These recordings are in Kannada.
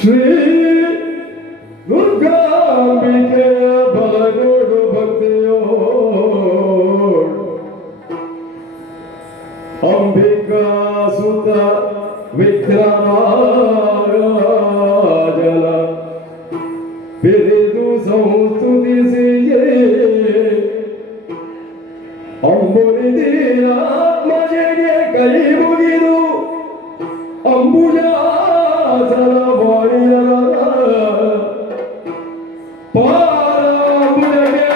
ಶ್ರೀ ದುರ್ಗಾಂಬಿಕೆಯ ಬಲಗೋಡು ಭಕ್ತಿಯೋ ಅಂಬಿಕಾ ಸುತ ವಿಕ್ರಮಾಜಲ ಬಿರಿದು ಸಂಸ್ತುತಿಸಿಯೇ ಅಂಬುನಿದೀರಾತ್ಮಜೆಗೆ ಕೈ ಮುಗಿದು ಅಂಬುಜಾಸನ ಬಾಳಿಯರ ಪಾರಾಂಬುಜಗೆ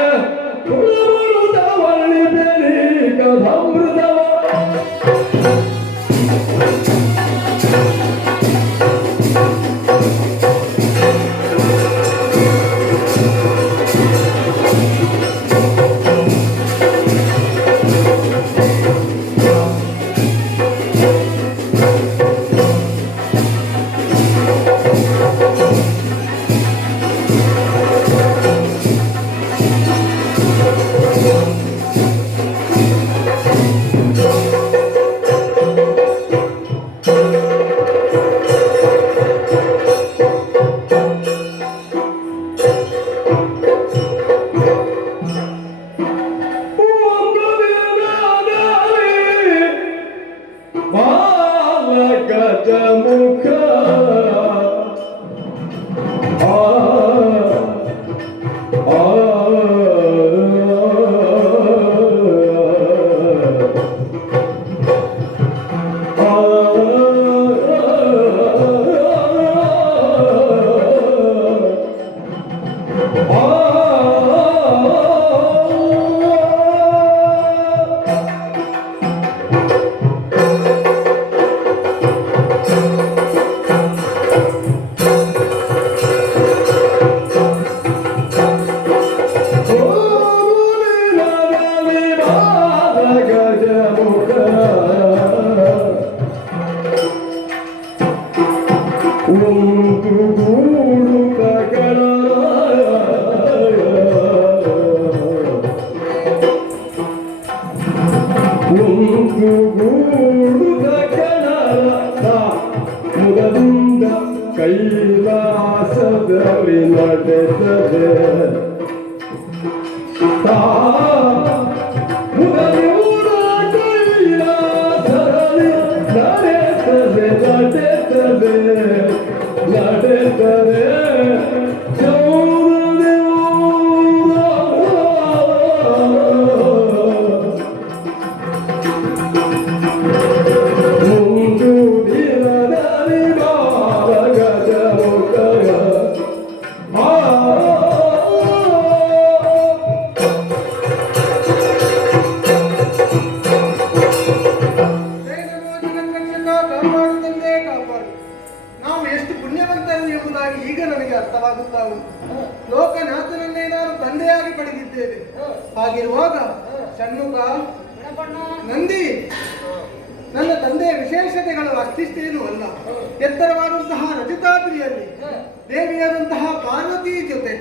ಕುಳಮರುತ ವರ್ಣಿಸಲಿ ಕಥಾಮೃತವ ಗಜಮುಖ ಮುಗದಿಂದ ಕೈಲಾಸದಲ್ಲಿ ನಡೆದರೆ ಮುಗದೂರ ಕೈಲಾಸದಲ್ಲಿ ನಡೆದರೆ ನಡೆದರೆ ಈಗ ನನಗೆ ಅರ್ಥವಾಗುತ್ತಾ ಉಂಟು. ಲೋಕನಾಥನನ್ನೇ ನಾನು ತಂದೆಯಾಗಿ ಪಡೆದಿದ್ದೇವೆ. ಹಾಗಿರುವಾಗ ಷಣ್ಮುಖ ನಂದಿ ನನ್ನ ತಂದೆಯ ವಿಶೇಷತೆಗಳು ಅಷ್ಟಿಷ್ಟೇನೂ ಅಲ್ಲ. ಎತ್ತರವಾದಂತಹ ರಜತಾದ್ರಿಯಲ್ಲಿ ದೇವಿಯಾದಂತಹ ಪಾರ್ವತಿ ಜೊತೆ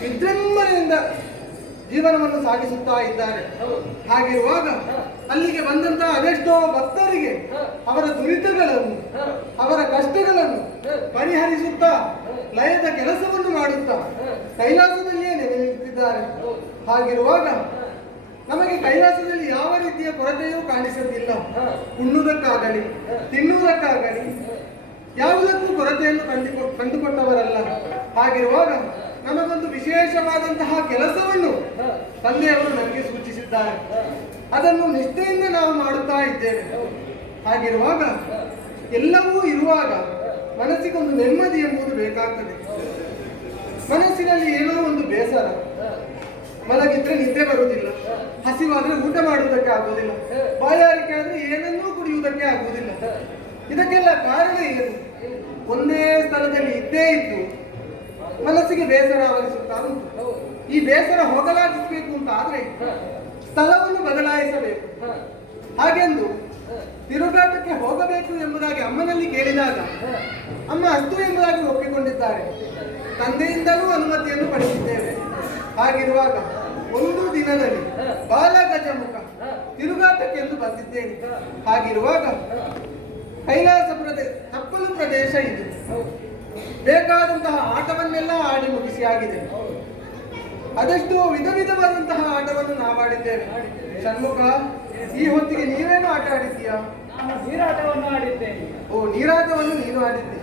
ವಿಜೃಂಭಣೆಯಿಂದ ಜೀವನವನ್ನು ಸಾಗಿಸುತ್ತಾ ಇದ್ದಾರೆ. ಹಾಗಿರುವಾಗ ಅಲ್ಲಿಗೆ ಬಂದಂತಹ ಅದೆಷ್ಟೋ ಭಕ್ತರಿಗೆ ಅವರ ದುರಿತಗಳನ್ನು ಅವರ ಕಷ್ಟಗಳನ್ನು ಪರಿಹರಿಸುತ್ತಾ ಲಯದ ಕೆಲಸವನ್ನು ಮಾಡುತ್ತಾ ಕೈಲಾಸದಲ್ಲಿಯೇ ನೆಲೆ ನಿಂತಿದ್ದಾರೆ. ಹಾಗಿರುವಾಗ ನಮಗೆ ಕೈಲಾಸದಲ್ಲಿ ಯಾವ ರೀತಿಯ ಕೊರತೆಯೂ ಕಾಣಿಸುತ್ತಿಲ್ಲ. ಉಣ್ಣುವುದಕ್ಕಾಗಲಿ ತಿನ್ನುವುದಕ್ಕಾಗಲಿ ಯಾವುದಕ್ಕೂ ಕೊರತೆಯನ್ನು ಕಂಡುಕೊಂಡವರಲ್ಲ. ಹಾಗಿರುವಾಗ ನಮಗೊಂದು ವಿಶೇಷವಾದಂತಹ ಕೆಲಸವನ್ನು ತಂದೆಯವರು ನಮಗೆ ಸೂಚಿಸಿದ್ದಾರೆ. ಅದನ್ನು ನಿಷ್ಠೆಯಿಂದ ನಾವು ಮಾಡುತ್ತಾ ಇದ್ದೇವೆ. ಹಾಗಿರುವಾಗ ಎಲ್ಲವೂ ಇರುವಾಗ ಮನಸ್ಸಿಗೊಂದು ನೆಮ್ಮದಿ ಎಂಬುದು ಬೇಕಾಗ್ತದೆ. ಮನಸ್ಸಿನಲ್ಲಿ ಏನೋ ಒಂದು ಬೇಸರ, ಮಲಗಿದ್ರೆ ನಿದ್ದೆ ಬರುವುದಿಲ್ಲ, ಹಸಿವಾದ್ರೆ ಊಟ ಮಾಡುವುದಕ್ಕೆ ಆಗುವುದಿಲ್ಲ, ಬಾಯಾರಿಕೆ ಆದ್ರೆ ಏನನ್ನೂ ಕುಡಿಯುವುದಕ್ಕೆ ಆಗುವುದಿಲ್ಲ. ಇದಕ್ಕೆಲ್ಲ ಕಾರಣ ಏನು? ಒಂದೇ ಸ್ಥಳದಲ್ಲಿ ಇದ್ದೇ ಇದ್ದು ಮನಸ್ಸಿಗೆ ಬೇಸರ ಆವರಿಸುತ್ತಾ ಉಂಟು. ಈ ಬೇಸರ ಹೋಗಲಾಡಿಸಬೇಕು ಅಂತ ಆದ್ರೆ ಸ್ಥಳವನ್ನು ಬದಲಾಯಿಸಬೇಕು. ಹಾಗೆಂದು ತಿರುಗಾಟಕ್ಕೆ ಹೋಗಬೇಕು ಎಂಬುದಾಗಿ ಅಮ್ಮನಲ್ಲಿ ಕೇಳಿದಾಗ ಅಮ್ಮ ಅಷ್ಟು ಎಂಬುದಾಗಿ ಒಪ್ಪಿಕೊಂಡಿದ್ದಾರೆ. ತಂದೆಯಿಂದಲೂ ಅನುಮತಿಯನ್ನು ಪಡೆದಿದ್ದೇವೆ. ಹಾಗಿರುವಾಗ ಒಂದು ದಿನದಲ್ಲಿ ಬಾಲಗಜಮುಖ ತಿರುಗಾಟಕ್ಕೆಂದು ಬಂದಿದ್ದೇನೆ. ಹಾಗಿರುವಾಗ ಕೈಲಾಸ ತಪ್ಪಲು ಪ್ರದೇಶ ಇದು. ಬೇಕಾದಂತಹ ಆಟವನ್ನೆಲ್ಲ ಆಡಿ ಮುಗಿಸಿ ಆಗಿದೆ. ಅದೆಷ್ಟೋ ವಿಧ ವಿಧವಾದಂತಹ ಆಟವನ್ನು ನಾವಾಡಿದ್ದೇವೆ. ಷಣ್ಮುಖ, ಈ ಹೊತ್ತಿಗೆ ನೀವೇನು ಆಟ ಆಡಿದ್ದೀಯಾ? ನೀರಾಟವನ್ನು ಆಡಿದ್ದೇನೆ. ಓ, ನೀರಾಟವನ್ನು ನೀನು ಆಡಿದ್ದೆ.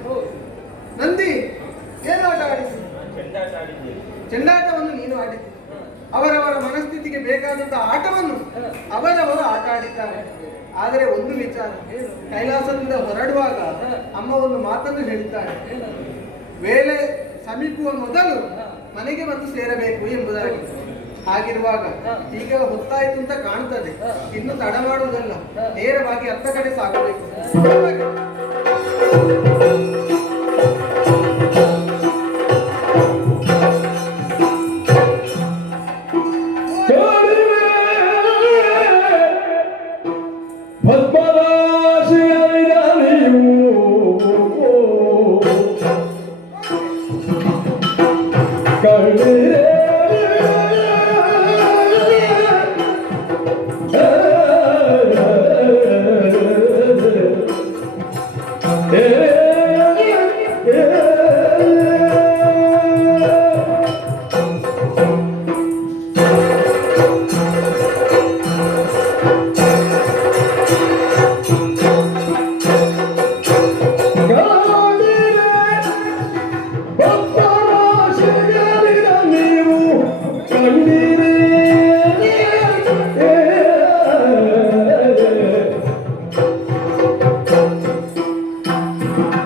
ನಂದಿ, ಏನು ಆಟ ಆಡಿದ್ದಿ? ಚೆಂಡಾಟವನ್ನು ನೀನು ಆಡಿದ್ದೆ. ಅವರವರ ಮನಸ್ಥಿತಿಗೆ ಬೇಕಾದಂತಹ ಆಟವನ್ನು ಅವರವರು ಆಟ ಆಡಿದ್ದಾರೆ. ಆದರೆ ಒಂದು ವಿಚಾರ, ಕೈಲಾಸದಿಂದ ಹೊರಡುವಾಗ ಅಮ್ಮ ಒಂದು ಮಾತನ್ನು ಹೇಳಿದ್ದಾರೆ, ವೇಳೆ ಸಮೀಪುವ ಮೊದಲು ಮನೆಗೆ ಬಂದು ಸೇರಬೇಕು ಎಂಬುದಾಗಿ. ಹಾಗಿರುವಾಗ ಈಗ ಹೊತ್ತಾಯ್ತು ಅಂತ ಕಾಣ್ತದೆ, ಇನ್ನು ತಡ ಮಾಡುವುದಲ್ಲ, ನೇರವಾಗಿ ಅತ್ತ ಕಡೆ ಸಾಗಬೇಕು.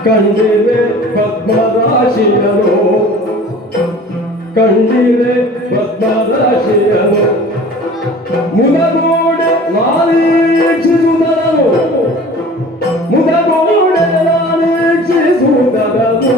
ಕಂಡಿರೆ ಪದ್ಮರಾಶಿಯನು, ಕಂಡಿರೆ ಪದ್ಮರಾಶಿಯನು, ಮುದಗೋಡೆ ನಾನೀಕ್ಷಿಸುವುದನು, ಮುದಗೋಡೆ ನಾನೀಕ್ಷಿಸುವುದನು.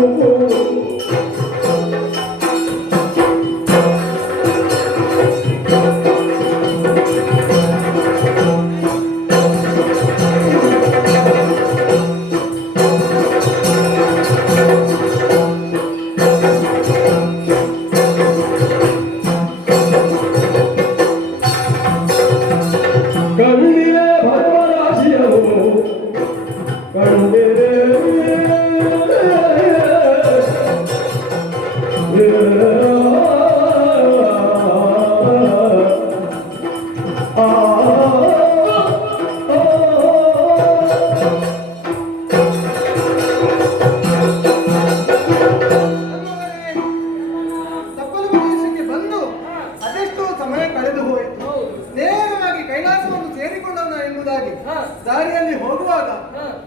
ಕಂಡಿರೆ ಭಗವರಾಶಿಯನು, ಕಂಡಿರೆ ತಪ್ಪಲು ಪ್ರದೇಶಕ್ಕೆ ಬಂದು ಅದೆಷ್ಟೋ ಸಮಯ ಕಳೆದು ಹೋಯಿತು. ನೇರವಾಗಿ ಕೈಲಾಸವನ್ನು ಸೇರಿಕೊಂಡವನ ಎಂಬುದಾಗಿ ದಾರಿಯಲ್ಲಿ ಹೋಗುವಾಗ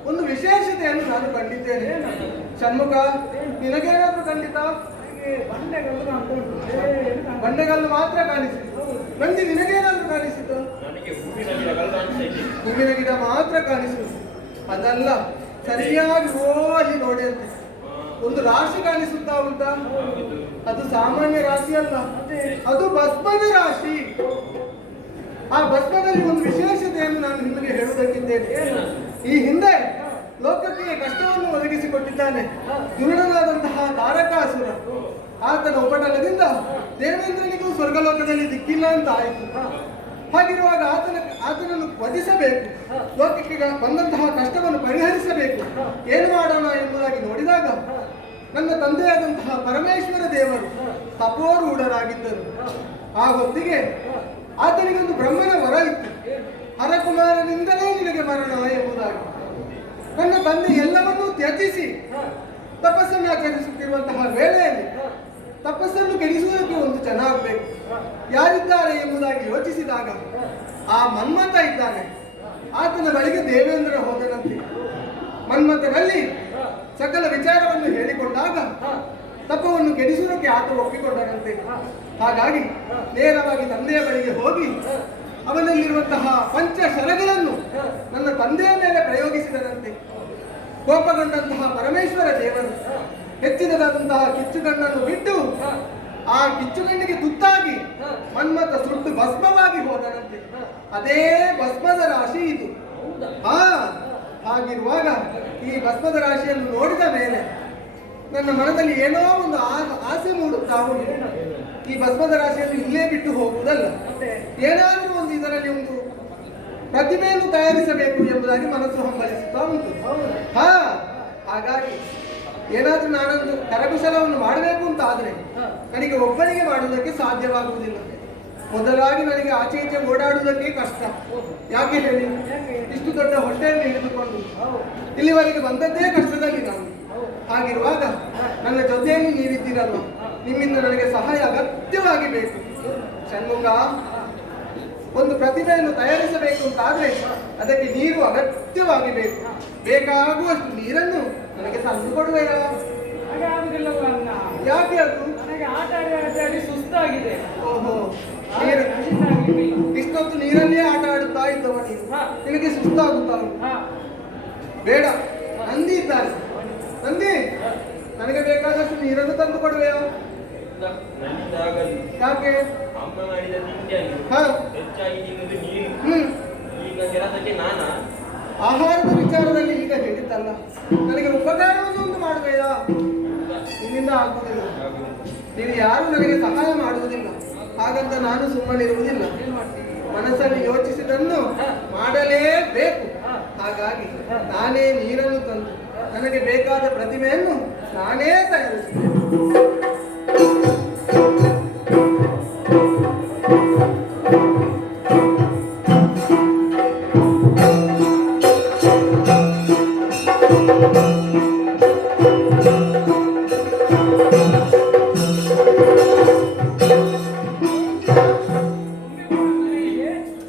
ಒಂದು ವಿಶೇಷತೆಯನ್ನು ನಾನು ಕಂಡಿದ್ದೇನೆ. ಷಣ್ಮುಖ, ನಿನಗೇನಾದ್ರೂ ಖಂಡಿತ? ಬಂಡೆಗಲ್ಲು ಮಾತ್ರ ಕಾಣಿಸಿತು. ನಂದಿ, ನಿನಗೇನಾದ್ರೂ ಕಾಣಿಸಿತು? ಹೂವಿನ ಗಿಡ ಮಾತ್ರ ಕಾಣಿಸಿತು. ಅದಲ್ಲ, ಸರಿಯಾಗಿ ಅಲ್ಲಿ ನೋಡಿ ಅಂತೆ ಒಂದು ರಾಶಿ ಕಾಣಿಸುತ್ತಾ ಉಂಟಾ? ಅದು ಸಾಮಾನ್ಯ ರಾಶಿ ಅಲ್ಲ, ಅದು ಭಸ್ಮದ ರಾಶಿ. ಆ ಭಸ್ಮದಲ್ಲಿ ಒಂದು ವಿಶೇಷತೆಯನ್ನು ನಾನು ನಿಮಗೆ ಹೇಳುವುದಕ್ಕಿದ್ದೇನೆ. ಈ ಹಿಂದೆ ಲೋಕಕ್ಕೆ ಕಷ್ಟವನ್ನು ಒದಗಿಸಿಕೊಟ್ಟಿದ್ದಾನೆ ದುರುಡನಾದಂತಹ ತಾರಕಾಸುರ. ಆತನ ಉಪಟಳದಿಂದ ದೇವೇಂದ್ರನಿಗೂ ಸ್ವರ್ಗಲೋಕದಲ್ಲಿ ದಿಕ್ಕಿಲ್ಲ ಅಂತ ಆಯಿತು. ಹಾಗಿರುವಾಗ ಆತನನ್ನು ವಧಿಸಬೇಕು, ಲೋಕಕ್ಕೆ ಬಂದಂತಹ ಕಷ್ಟವನ್ನು ಪರಿಹರಿಸಬೇಕು. ಏನು ಮಾಡೋಣ ಎಂಬುದಾಗಿ ನೋಡಿದಾಗ ನನ್ನ ತಂದೆಯಾದಂತಹ ಪರಮೇಶ್ವರ ದೇವರು ತಪೋರೂಢರಾಗಿದ್ದರು. ಆ ಹೊತ್ತಿಗೆ ಆತನಿಗೊಂದು ಬ್ರಹ್ಮನ ವರ ಇತ್ತು, ಹರಕುಮಾರನಿಂದಲೇ ನಿನಗೆ ಮರಣ ಎಂಬುದಾಗಿ. ನನ್ನ ತಂದೆ ಎಲ್ಲವನ್ನೂ ತ್ಯಜಿಸಿ ತಪಸ್ಸನ್ನು ಆಚರಿಸುತ್ತಿರುವಂತಹ ವೇಳೆಯಲ್ಲಿ ತಪಸ್ಸನ್ನು ಕೆಡಿಸುವುದಕ್ಕೆ ಒಂದು ಜನ ಆಗಬೇಕು. ಯಾರಿದ್ದಾರೆ ಎಂಬುದಾಗಿ ಯೋಚಿಸಿದಾಗ ಆ ಮನ್ಮಥ ಇದ್ದಾನೆ. ಆತನ ಬಳಿಗೆ ದೇವೇಂದ್ರ ಹೋದನಂತೆ. ಮನ್ಮಥನಲ್ಲಿ ಸಕಲ ವಿಚಾರವನ್ನು ಹೇಳಿಕೊಂಡಾಗ ತಪವನ್ನು ಕೆಡಿಸುವುದಕ್ಕೆ ಆತ ಒಪ್ಪಿಕೊಂಡನಂತೆ. ಹಾಗಾಗಿ ನೇರವಾಗಿ ತಂದೆಯ ಬಳಿಗೆ ಹೋಗಿ ಅವನಲ್ಲಿರುವಂತಹ ಪಂಚಶರಗಳನ್ನು ನನ್ನ ತಂದೆಯ ಮೇಲೆ ಪ್ರಯೋಗಿಸಿದನಂತೆ. ಕೋಪಗೊಂಡಂತಹ ಪರಮೇಶ್ವರ ದೇವರು ಹೆಚ್ಚಿನದಾದಂತಹ ಕಿಚ್ಚುಗಣ್ಣನ್ನು ಬಿಟ್ಟು ಆ ಕಿಚ್ಚುಗಣ್ಣಿಗೆ ತುತ್ತಾಗಿ ಮನ್ಮಥ ಸುಟ್ಟು ಭಸ್ಮವಾಗಿ ಹೋದನಂತೆ. ಅದೇ ಭಸ್ಮದ ರಾಶಿ ಇದು. ಹಾಗಿರುವಾಗ ಈ ಭಸ್ಮದ ರಾಶಿಯನ್ನು ನೋಡಿದ ಮೇಲೆ ನನ್ನ ಮನದಲ್ಲಿ ಏನೋ ಒಂದು ಆಸೆ ಮೂಡುತ್ತಾ ಉಂಟು. ಈ ಭಸ್ಮದ ರಾಶಿಯನ್ನು ಇಲ್ಲೇ ಬಿಟ್ಟು ಹೋಗುವುದಲ್ಲ, ಏನಾದರೂ ಒಂದು ಇದರಲ್ಲಿ ಒಂದು ಪ್ರತಿಮೆಯನ್ನು ತಯಾರಿಸಬೇಕು ಎಂಬುದಾಗಿ ಮನಸ್ಸು ಹಂಬಲಿಸುತ್ತಾ ಉಂಟು. ಹಾಗಾಗಿ ಏನಾದ್ರೂ ನಾನೊಂದು ಕರಕುಶಲವನ್ನು ಮಾಡಬೇಕು ಅಂತ ಆದ್ರೆ ನನಗೆ ಒಬ್ಬನಿಗೆ ಮಾಡುವುದಕ್ಕೆ ಸಾಧ್ಯವಾಗುವುದಿಲ್ಲ. ಮೊದಲಾಗಿ ನನಗೆ ಆಚೆ ಈಚೆ ಓಡಾಡುವುದಕ್ಕೆ ಕಷ್ಟ. ಯಾಕೆ ಹೇಳಿ, ಇಷ್ಟು ದೊಡ್ಡ ಹೊಟ್ಟೆಯನ್ನು ಹಿಡಿದುಕೊಂಡು ಇಲ್ಲಿವರೆಗೆ ಬಂದದ್ದೇ ಕಷ್ಟದಲ್ಲಿ ನಾನು. ಹಾಗಿರುವಾಗ ನನ್ನ ಜೊತೆಯಲ್ಲಿ ನೀವಿದ್ದೀರಲ್ವ, ನಿಮ್ಮಿಂದ ನನಗೆ ಸಹಾಯ ಅಗತ್ಯವಾಗಿ ಬೇಕು. ಷಣ್ಮುಖ, ಒಂದು ಪ್ರತಿಭೆಯನ್ನು ತಯಾರಿಸಬೇಕು ಅಂತಾದ್ರೆ ಅದಕ್ಕೆ ನೀರು ಅಗತ್ಯವಾಗಿ ಬೇಕು. ಬೇಕಾಗುವಷ್ಟು ನೀರನ್ನು ನನಗೆ ತಂದು ಕೊಡುವೆಯಾ? ಹಾಗೆ ಆಗುದಿಲ್ಲವ ಅಣ್ಣ. ಯಾಕೆ ಅದು? ನನಗೆ ಆಟ ಆಡಿ ಆಟ ಆಡಿ ಸುಸ್ತಾಗಿದೆ. ಓಹೋ, ನೀರು ಇಷ್ಟೊತ್ತು ನೀರಲ್ಲೇ ಆಟ ಆಡುತ್ತಾ ಇದ್ದವ ನೀನು, ನಿನಗೆ ಸುಸ್ತಾಗುತ್ತಾ ಉಂಟು? ಬೇಡ, ನಂದಿ ಇದ್ದಾನೆ. ನಂದಿ, ನನಗೆ ಬೇಕಾದಷ್ಟು ನೀರನ್ನು ತಂದು ಕೊಡುವೆಯಾ? ಯಾಕೆ? ಆಹಾರದ ವಿಚಾರದಲ್ಲಿ ಈಗ ಹೇಳಿದ್ದಲ್ಲ, ನನಗೆ ಉಪಕಾರವನ್ನು ಒಂದು ಮಾಡುವೆಯಾ? ನಿನ್ನಿಂದ ಆಗುವುದಿಲ್ಲ. ನೀನು ಯಾರು ನನಗೆ ಸಹಾಯ ಮಾಡುವುದಿಲ್ಲ, ಹಾಗಂತ ನಾನು ಸುಮ್ಮನಿರುವುದಿಲ್ಲ. ಮನಸ್ಸಲ್ಲಿ ಯೋಚಿಸಿದನ್ನು ಮಾಡಲೇಬೇಕು. ಹಾಗಾಗಿ ನಾನೇ ನೀರನ್ನು ತಂದು ನನಗೆ ಬೇಕಾದ ಪ್ರತಿಮೆಯನ್ನು ನಾನೇ ತಯಾರಿಸುತ್ತೇನೆ.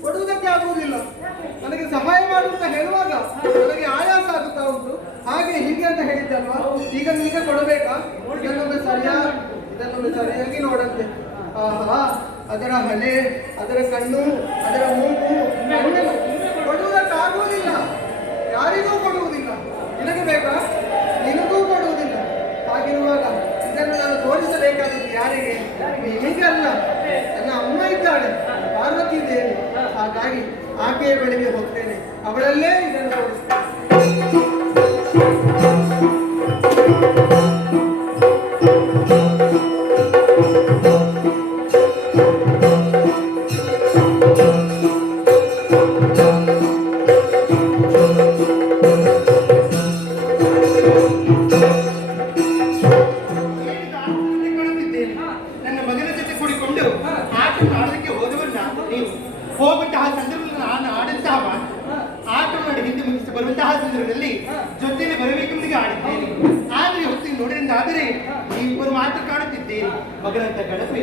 ಕೊಡುವುದಕ್ಕೆ ಆಗುವುದಿಲ್ಲ. ನನಗೆ ಸಹಾಯ ಮಾಡುವಂತ ಹೇಳುವಾಗ ನನಗೆ ಆಯಾಸ ಆಗುತ್ತಾ ಉಂಟು. ಹಾಗೆ ಹೀಗೆ ಅಂತ ಹೇಳಿದ್ದಲ್ವಾ, ಈಗ ಕೊಡಬೇಕಾ? ಇದನ್ನೊಮ್ಮೆ ಸರಿಯಾಗಿ ನೋಡಂತೆ. ಆಹಾ, ಅದರ ಹಣೆ, ಅದರ ಕಣ್ಣು, ಅದರ ಮೂಗು ಕೊಡುವುದಕ್ಕಾಗುವುದಿಲ್ಲ. ಯಾರಿಗೂ ಕೊಡುವುದಿಲ್ಲ. ನಿನಗೆ ಬೇಕಾ? ನಿನಗೂ ಕೊಡುವುದಿಲ್ಲ. ಹಾಗಿರುವಾಗ ಇದನ್ನು ನಾನು ತೋರಿಸಬೇಕಾದದ್ದು ಯಾರಿಗೆ? ನಿಮಗೆ ಅಲ್ಲ. ನನ್ನ ಅಮ್ಮ ಇದ್ದಾಳೆ, ಪಾರ್ವತಿ ದೇವಿ. ಹಾಗಾಗಿ ಆಕೆಯ ಬಳಿಗೆ ಹೋಗ್ತೇನೆ, ಅವಳಲ್ಲೇ ಇದನ್ನು ತೋರಿಸ್ತೇನೆ. ನನ್ನ ಮಗನ ಜೊತೆ ಕೂಡಿಕೊಂಡು ಆಟ ಆಡೋದಕ್ಕೆ ಹೋದವನ್ನ ನೀವು ಹೋಗುವಂತಹ ಸಂದರ್ಭದಲ್ಲಿ ನಾನು ಆಡಂತಹ ಆಟ ಮಾಡಿ ಹಿಂದೆ ಮುಗಿಸಿ ಬರುವಂತಹ ಸಂದರ್ಭದಲ್ಲಿ ಜೊತೆಯಲ್ಲಿ ಬರಬೇಕೆಂಬುದಿಗೆ ಆಡಿದ್ದೇನೆ. ಆದ್ರೆ ಹೊತ್ತಿಗೆ ನೋಡಿದ್ರಿಂದ ಆದರೆ ನೀವಿಬ್ಬರು ಮಾತ್ರ ಕಾಣುತ್ತಿದ್ದೇನೆ. ಮಗನಂತ ಗಣಪೇ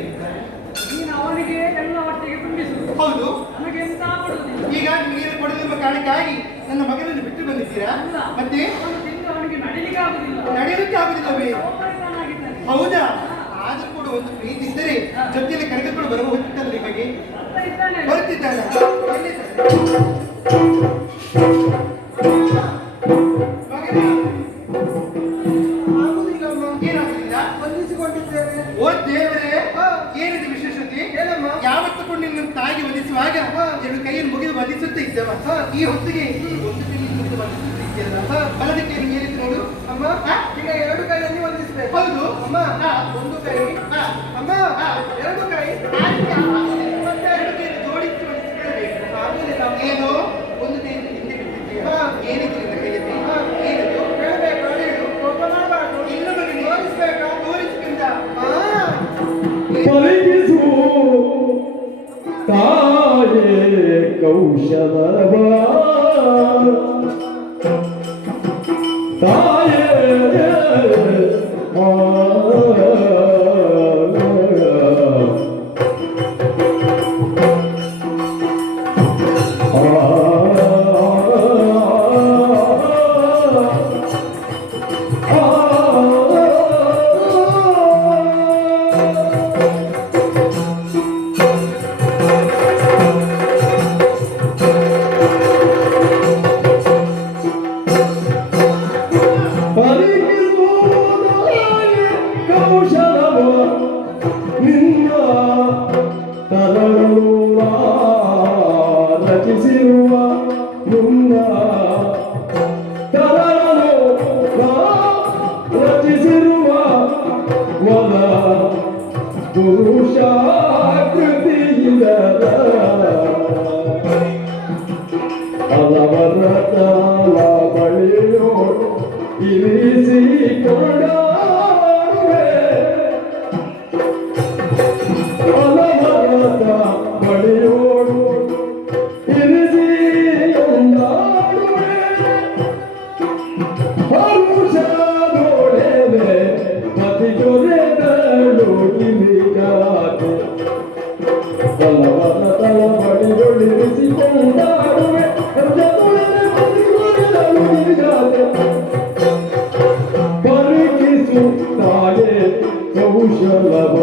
ನೀನು ಅವನಿಗೆ ಎಲ್ಲ ಒಟ್ಟಿಗೆ ತುಂಬಿಸುವುದು. ಹೌದು, ನನಗೆ ಎಂತ ಕೊಡುವುದಿಲ್ಲ. ಈಗ ನೀರು ಕೊಡಲೆಂಬ ಕಾರಣಕ್ಕಾಗಿ ನನ್ನ ಮಗನನ್ನು ಬಿಟ್ಟು ಬಂದಿದ್ದೀರಾ? ಮತ್ತೆ ಅವನಿಗೆ ನಡಿಲಿಕ್ಕೆ ಆಗುದಿಲ್ಲ. ನಡೆಯಲಿಕ್ಕೆ ಆಗುದಿಲ್ಲವೇ? ಸೋಮಾರಿತನಾಗಿದ್ದಾನೆ. ಹೌದಾ? ಆದ್ರೂ ಕೂಡ ಒಂದು ಪ್ರೀತಿ ಇದ್ದರೆ ಜೊತೆಯಲ್ಲಿ ಕರೆದುಕೊಂಡು ಬರಬಹುದಿತ್ತಲ್ಲ ನಿಮಗೆ? ಬರುತ್ತಿದ್ದಾನೆ. ಏನಾಗುದಿಲ್ಲ? ವಂದಿಸಿಕೊಂಡಿದ್ದೇನೆ. ಓ ದೇವರೇ, ಏನಿದೆ ವಿಶೇಷತೆ? ಯಾವತ್ತು ಕೊಂಡು ನಿನ್ನ ತಾಯಿ ವಂದಿಸುವಾಗ ಎರಡು ಕೈಯನ್ನು ಮುಗಿದು ವಂದಿಸುತ್ತಾ ಇದ್ದವ. ಈ ಹೊತ್ತಿಗೆ ಒಂದು ಕೈಯಿಂದ ವಂದಿಸುತ್ತಿದ್ದೀರಲ್ಲ, ಬಲದಕ್ಕೆ ಏನಿತ್ತು ನೋಡು ಅಮ್ಮ. ಈಗ ಎರಡು ಕೈಯಲ್ಲಿ ವಂದಿಸಬೇಕು. ಹೌದು ಅಮ್ಮ, ಒಂದು ಕೈ. ಅಮ್ಮ, ಎರಡು ಕೈ. ಮತ್ತೆ ಎರಡು ಕೈಯನ್ನು ಜೋಡಿಸಿ ವಂದಿಸಿಕೊಳ್ಳಬೇಕು. ಆಗುದಿಲ್ಲ. ಏನು ಒಂದು ಕೈಯಿಂದ ಹಿಂದೆ ಬಿಟ್ಟಿದ್ದೀಯ? ಏನಿದೆ ನಿನ್ನ ಕೈಯಲ್ಲಿ? ಏನಿದು? ಹೇಳಬೇಕು, ಹೇಳು. ಕೋಪ ಮಾಡಬಾರ್ದು. ಇನ್ನು ಮಗನಿಗೆ ತೋರಿಸ್ಬೇಕಾ? ತೋರಿಸಿಕೊಂಡ ಪಲಿಸು ತಾಯೇ ಕೌಶಲವ, ತಾಯೇ ರಚಿಸಿರುವ ಮುನ್ನ ರಚಿಸಿರುವ ವದ ಪುರುಷಾಕೃತಿಯಿಂದ ಹಲವರ ಕಾಲ ಬಳಿಯೋ ಇರಿಸಿಕೊಂಡ ಕೌಶಲವ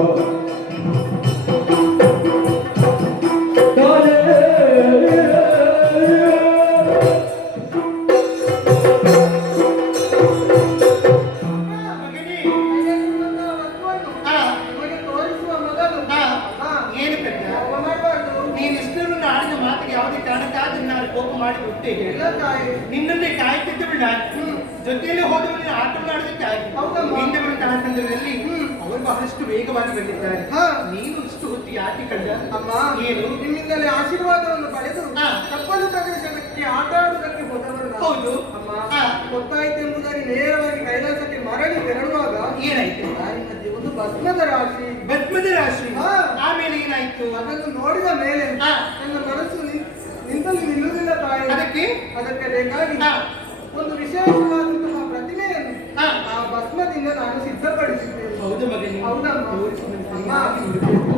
ಮಗನೇ, ಕೈಲಾಸದ ವಸ್ತುವನ್ನು ಆ, ನಿಮಗೆ ತೋರಿಸುವ ಮೊದಲು ಆ, ಏನು ಕಣ್ಣ? ಕೋಪ ಮಾಡಬಾರ್ದು. ನೀನು ಇಷ್ಟರನ್ನು ಆಡಿದ ಮಾತಿಗೆ ಯಾವುದೇ ಕಾರಣಕ್ಕಾದ್ರೂ ನಾನು ಕೋಪ ಮಾಡಿ ಬಿಟ್ಟೆ ಇಲ್ಲ ತಾಯಿ. ನಿನ್ನನ್ನೇ ಕಾಯ್ತಿದ್ದವಳು ನಾನು ಜೊತೆಯಲ್ಲಿ ಹೋದವನ್ನ ಆಟವನ್ನು ಆಡೋದಕ್ಕಾಗಿ ಹೌದಮ್ಮ. ಹಿಂದೆ ಬರುವಂತಹ ಸಂದರ್ಭದಲ್ಲಿ ಅವರು ಬಹಳಷ್ಟು ವೇಗವಾಗಿ ಬಂದಿದ್ದಾರೆ ಹಾ. ನೀನು ಇಷ್ಟು ಹೊತ್ತು ಯಾಕೆ ಕಂಡ ಅಮ್ಮ ಏನು? ನಿಮ್ಮಿಂದಲೇ ಆಶೀರ್ವಾದವನ್ನು ಪಡೆದು ಹಾ. ತಪ್ಪಲು ಪ್ರದೇಶಕ್ಕೆ ಆಟ ಆಡುವುದಕ್ಕೆ ಹೋದವರು ನಾನು. ಹೌದು. ಅಮ್ಮ ಹಾ. ಗೊತ್ತಾಯ್ತು ಎಂಬುದಾಗಿ ನೇರವಾಗಿ ಕೈಲಾಸಕ್ಕೆ ಮರಳಿ ತೆರಳುವಾಗ ಏನಾಯ್ತು? ದಾರಿ ಮಧ್ಯೆ ಒಂದು ಭಸ್ಮದ ರಾಶಿ ಭಸ್ಮದ ರಾಶಿ. ಹಾ. ಆಮೇಲೆ ಏನಾಯ್ತು? ಅದನ್ನು ನೋಡಿದ ಮೇಲೆ ಹಾ. ನನ್ನ ಮನಸ್ಸು ನಿಂತಲ್ಲಿ ನಿಲ್ಲುವುದಿಲ್ಲ ತಾಯಿ. ಅದಕ್ಕೆ ಬೇಕಾಗಿ ಹಾ. ಒಂದು ವಿಶೇಷವಾದಂತಹ ಪ್ರತಿಮೆಯನ್ನು ಹಾ. ಆ ಭಸ್ಮದಿಂದ ನಾನು ಸಿದ್ಧಪಡಿಸಿದ್ದೇನೆ. ಹೌದು ಮಗನೇ. ಹೌದಮ್ಮ. ತೋರಿಸು ನನಗೆ. ಅಮ್ಮ,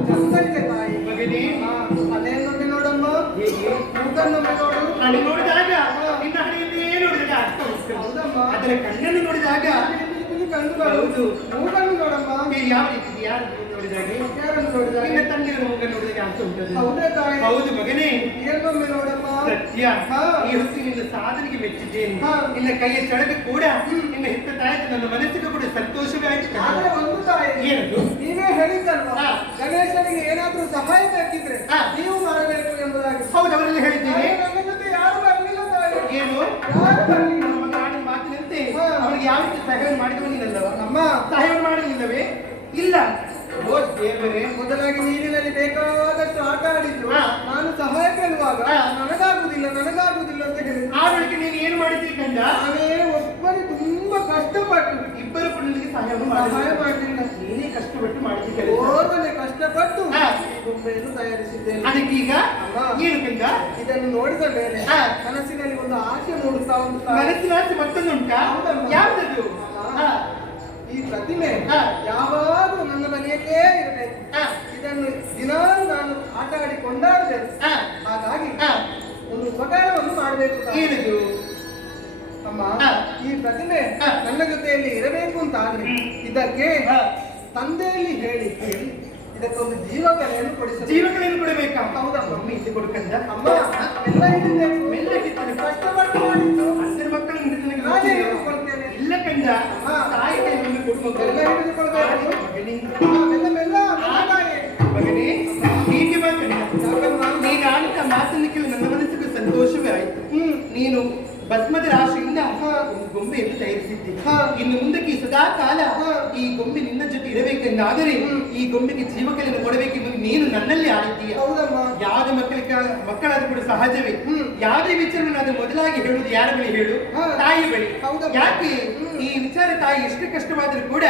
ಚಂದನಿದೆ ತಾಯಿ. ಮಗನೇ, ಹಾ, ಅಲ್ಲೇನೊಮ್ಮೆ ನೋಡಮ್ಮ. ಹೇಗೆ? ಮೂಗನ್ನೊಮ್ಮೆ ನೋಡು. ಹಣೆ ನೋಡಿದಾಗ ನಿನ್ನ ಹಣೆಯನ್ನೇ ನೋಡಿದಾಗ ಅರ್ಥ ಉಂಟು. ಹೌದಮ್ಮ. ಅದರ ಕಣ್ಣನ್ನು ನೋಡಿದಾಗ ಇಲ್ಲಿ ಕಣ್ಣುಗಳು. ಹೌದು. ಮೂಗನ್ನು ನೋಡಮ್ಮ. ಬೇರೆ ಯಾವ ರೀತಿ ಯಾರು ನೋಡಿದಾಗೆ ಯಾರನ್ನು ನೋಡಿದಾಗ ನಿನ್ನ ತಂದೆಯ ಮೂಗ ನೋಡಿದಾಗ ಅರ್ಥ ಉಂಟದು. ಹೌದೇ ತಾಯಿ. ಹೌದು ಮಗನೇ, ಏನೊಮ್ಮೆ ನೋಡಮ್ಮ. ಸತ್ಯ. ಹಾ. ಈ ಹೊತ್ತು ನಿನ್ನ ಸಾಧನೆಗೆ ಮೆಚ್ಚಿದ್ದೇನೆ. ಹಾ. ನಿನ್ನ ಕೈಯ ಚಳಕ ಕೂಡ ನಿನ್ನ ಹೆತ್ತ ತಾಯಿಗೆ ನನ್ನ ಮನಸ್ಸಿಗೆ ಕೂಡ ಸಂತೋಷವೇ ಆಯ್ತು. ಆದ್ರೆ ಒಂದು ತಾಯಿ, ಏನದು? ನೀವೇ ಹೇಳಿದ್ದಲ್ವಾ ಹಾ. ಗಣೇಶನಿಗೆ ಏನಾದ್ರೂ ಸಹಾಯ ಬೇಕಿದ್ರೆ ಹಾ. ನೀವು ಮಾಡಬೇಕು ಎಂಬುದಾಗಿ. ಹೌದು, ಅವರೆಲ್ಲ ಹೇಳಿದ್ದೇನೆ. ಆದ್ರೆ ನನ್ನ ಜೊತೆ ಯಾರು ಬರಲಿಲ್ಲ ತಾಯಿ. ಏನು? ಯಾರು ಬರಲಿಲ್ಲ. ನಮ್ಮ ಮಗ ಆಡಿದ ಮಾತಿನಂತೆ ಹಾ. ಅವನಿಗೆ ಯಾವ ರೀತಿ ಸಹಾಯ ಮಾಡಿದವ ನೀನಲ್ಲವ? ಅಮ್ಮ, ಸಹಾಯ ಮಾಡಲಿಲ್ಲವೇ? ಇಲ್ಲ. ಓ ದೇವರೇ, ಮೊದಲಾಗಿ ನೀರಿನಲ್ಲಿ ಬೇಕಾದಷ್ಟು ಆಟ ಆಡಿದ್ರು. ಹಾ. ನಾನು ಸಹಾಯ ಕೇಳುವಾಗ ಹಾ. ನನಗಾಗುದಿಲ್ಲ ಅಂತ ಹೇಳಿದ್ರು. ಆ ಬಳಿಕ ನೀನು ಏನು ಮಾಡಿದ್ರಿ ಕಂಡ? ನಾನೇ ಒಬ್ಬನೇ ತುಂಬಾ ಕಷ್ಟಪಟ್ಟು ಇಬ್ಬರು ಕೂಡ ನಿನಗೆ ಸಹಾಯ ಸಹಾಯ ಮಾಡಲಿಲ್ಲ. ನೀನೇ ಕಷ್ಟಪಟ್ಟು ಮಾಡಿದ್ದಿ ಕೆಲಸ. ಓರ್ವನೆ ಕಷ್ಟಪಟ್ಟು ಹಾ. ಈ ಗೊಂಬೆಯನ್ನು ತಯಾರಿಸಿದ್ದೇನೆ. ಅದಕ್ಕೀಗ ಅಮ್ಮ. ಏನು ಕಂಡ? ಇದನ್ನು ನೋಡಿದ ಮೇಲೆ ಹಾ. ಮನಸ್ಸಿನಲ್ಲಿ ಒಂದು ಆಸೆ ಮೂಡುತ್ತಾ ಉಂಟು. ಮನಸ್ಸಿನ ಆಸೆ ಮತ್ತೊಂದುಂಟಾ? ಹೌದಮ್ಮ. ಯಾವುದದು? ಹಾ. ಈ ಪ್ರತಿಮೆ ಹಾ. ಯಾವಾಗಲೂ ನನ್ನ ಮನೆಯಲ್ಲೇ ಇರಬೇಕು. ಹಾ. ಇದನ್ನು ದಿನಾಲು ನಾನು ಆಟ ಆಡಿ ಕೊಂಡಾಡಬೇಕು. ಹಾ. ಹಾಗಾಗಿ ಹಾ. ಒಂದು ಉಪಕಾರವನ್ನು ಮಾಡಬೇಕು. ಏನದು? ಅಮ್ಮ, ಹಾ. ಈ ಪ್ರತಿಮೆ ಹಾ. ನನ್ನ ಜೊತೆಯಲ್ಲಿ ಇರಬೇಕು ಅಂತ ಆದ್ರೆ ಇದಕ್ಕೆ ಹಾ. ತಂದೆಯಲ್ಲಿ ಹೇಳಿ ಇದಕ್ಕೊಂದು ಜೀವಕಲೆಯನ್ನು ಕೊಡಿಸಬೇಕು. ಜೀವಗಳನ್ನು ಕೊಡಬೇಕಾ? ಹೌದಮ್ಮ. ಒಮ್ಮೆ ಇಲ್ಲಿ ಕೊಡ್ಕಂದ. ಅಮ್ಮ, ಎಲ್ಲ ಹಿಡಿಬೇಕು. ಮೆಲ್ಲ ಹಿಡಿತಾನೆ. ಕಷ್ಟಪಟ್ಟು ಮಾಡಿದ್ದು ಅಷ್ಟರ ಮಕ್ಕಳನ್ನು ಹಿಡಿದು ನನಗೆ ನಾನೇ ಗೊತ್ತಿಲ್ಲ. ಹಿಡಿದುಕೊಳ್ತೇನೆ. ಇಲ್ಲ ಕಂದ. ಹಾ. ತಾಯಿ ಕೈಯಲ್ಲಿ ಕೊಡು ಎಲ್ಲ ಹಿಡಿದುಕೊಳ್ಬೇಕು. ಮಗನೇ, ಮೆಲ್ಲ ಮೆಲ್ಲ ತಾಯಿ. ಮಗನೇ, ಹೀಗೆ ಮಾತನಾಡ. ಯಾಕಮ್ಮ? ನೀನು ಆಡಿದ ಮಾತನ್ನು ಕೇಳಿ ನನ್ನ ಮನಸ್ಸಿಗೆ ಸಂತೋಷವೇ ಆಯ್ತು. ನೀನು ಭಸ್ಮದ ರಾಶಿಯಿಂದ ಒಂದು ಗೊಂಬೆಯನ್ನು ತಯಾರಿಸಿದ್ದೆ. ಹಾ. ಇನ್ನು ಮುಂದಕ್ಕೆ ಸದಾ ಕಾಲ ಹಾ. ಈ ಗೊಂಬೆ ನಿನ್ನ ಜೊತೆ ಇರಬೇಕೆಂದಾದರೆ ಈ ಗೊಂಬೆಗೆ ಜೀವಕಲೆಯನ್ನು ಕೊಡಬೇಕೆಂದು ನೀನು ನನ್ನಲ್ಲಿ ಆಡಿದ್ದೀಯ. ಹೌದಮ್ಮ. ಯಾವುದೇ ಮಕ್ಕಳಾದ್ರೂ ಕೂಡ ಸಹಜವೇ. ಯಾವುದೇ ವಿಚಾರವನ್ನು ಮೊದಲಾಗಿ ಹೇಳುವುದು ಯಾರ ಬಳಿ ಹೇಳು? ಹಾ. ತಾಯಿ ಬಳಿ. ಹೌದಮ್ಮ. ಯಾಕೆ ಈ ವಿಚಾರ ತಾಯಿ ಎಷ್ಟು ಕಷ್ಟವಾದರೂ ಕೂಡ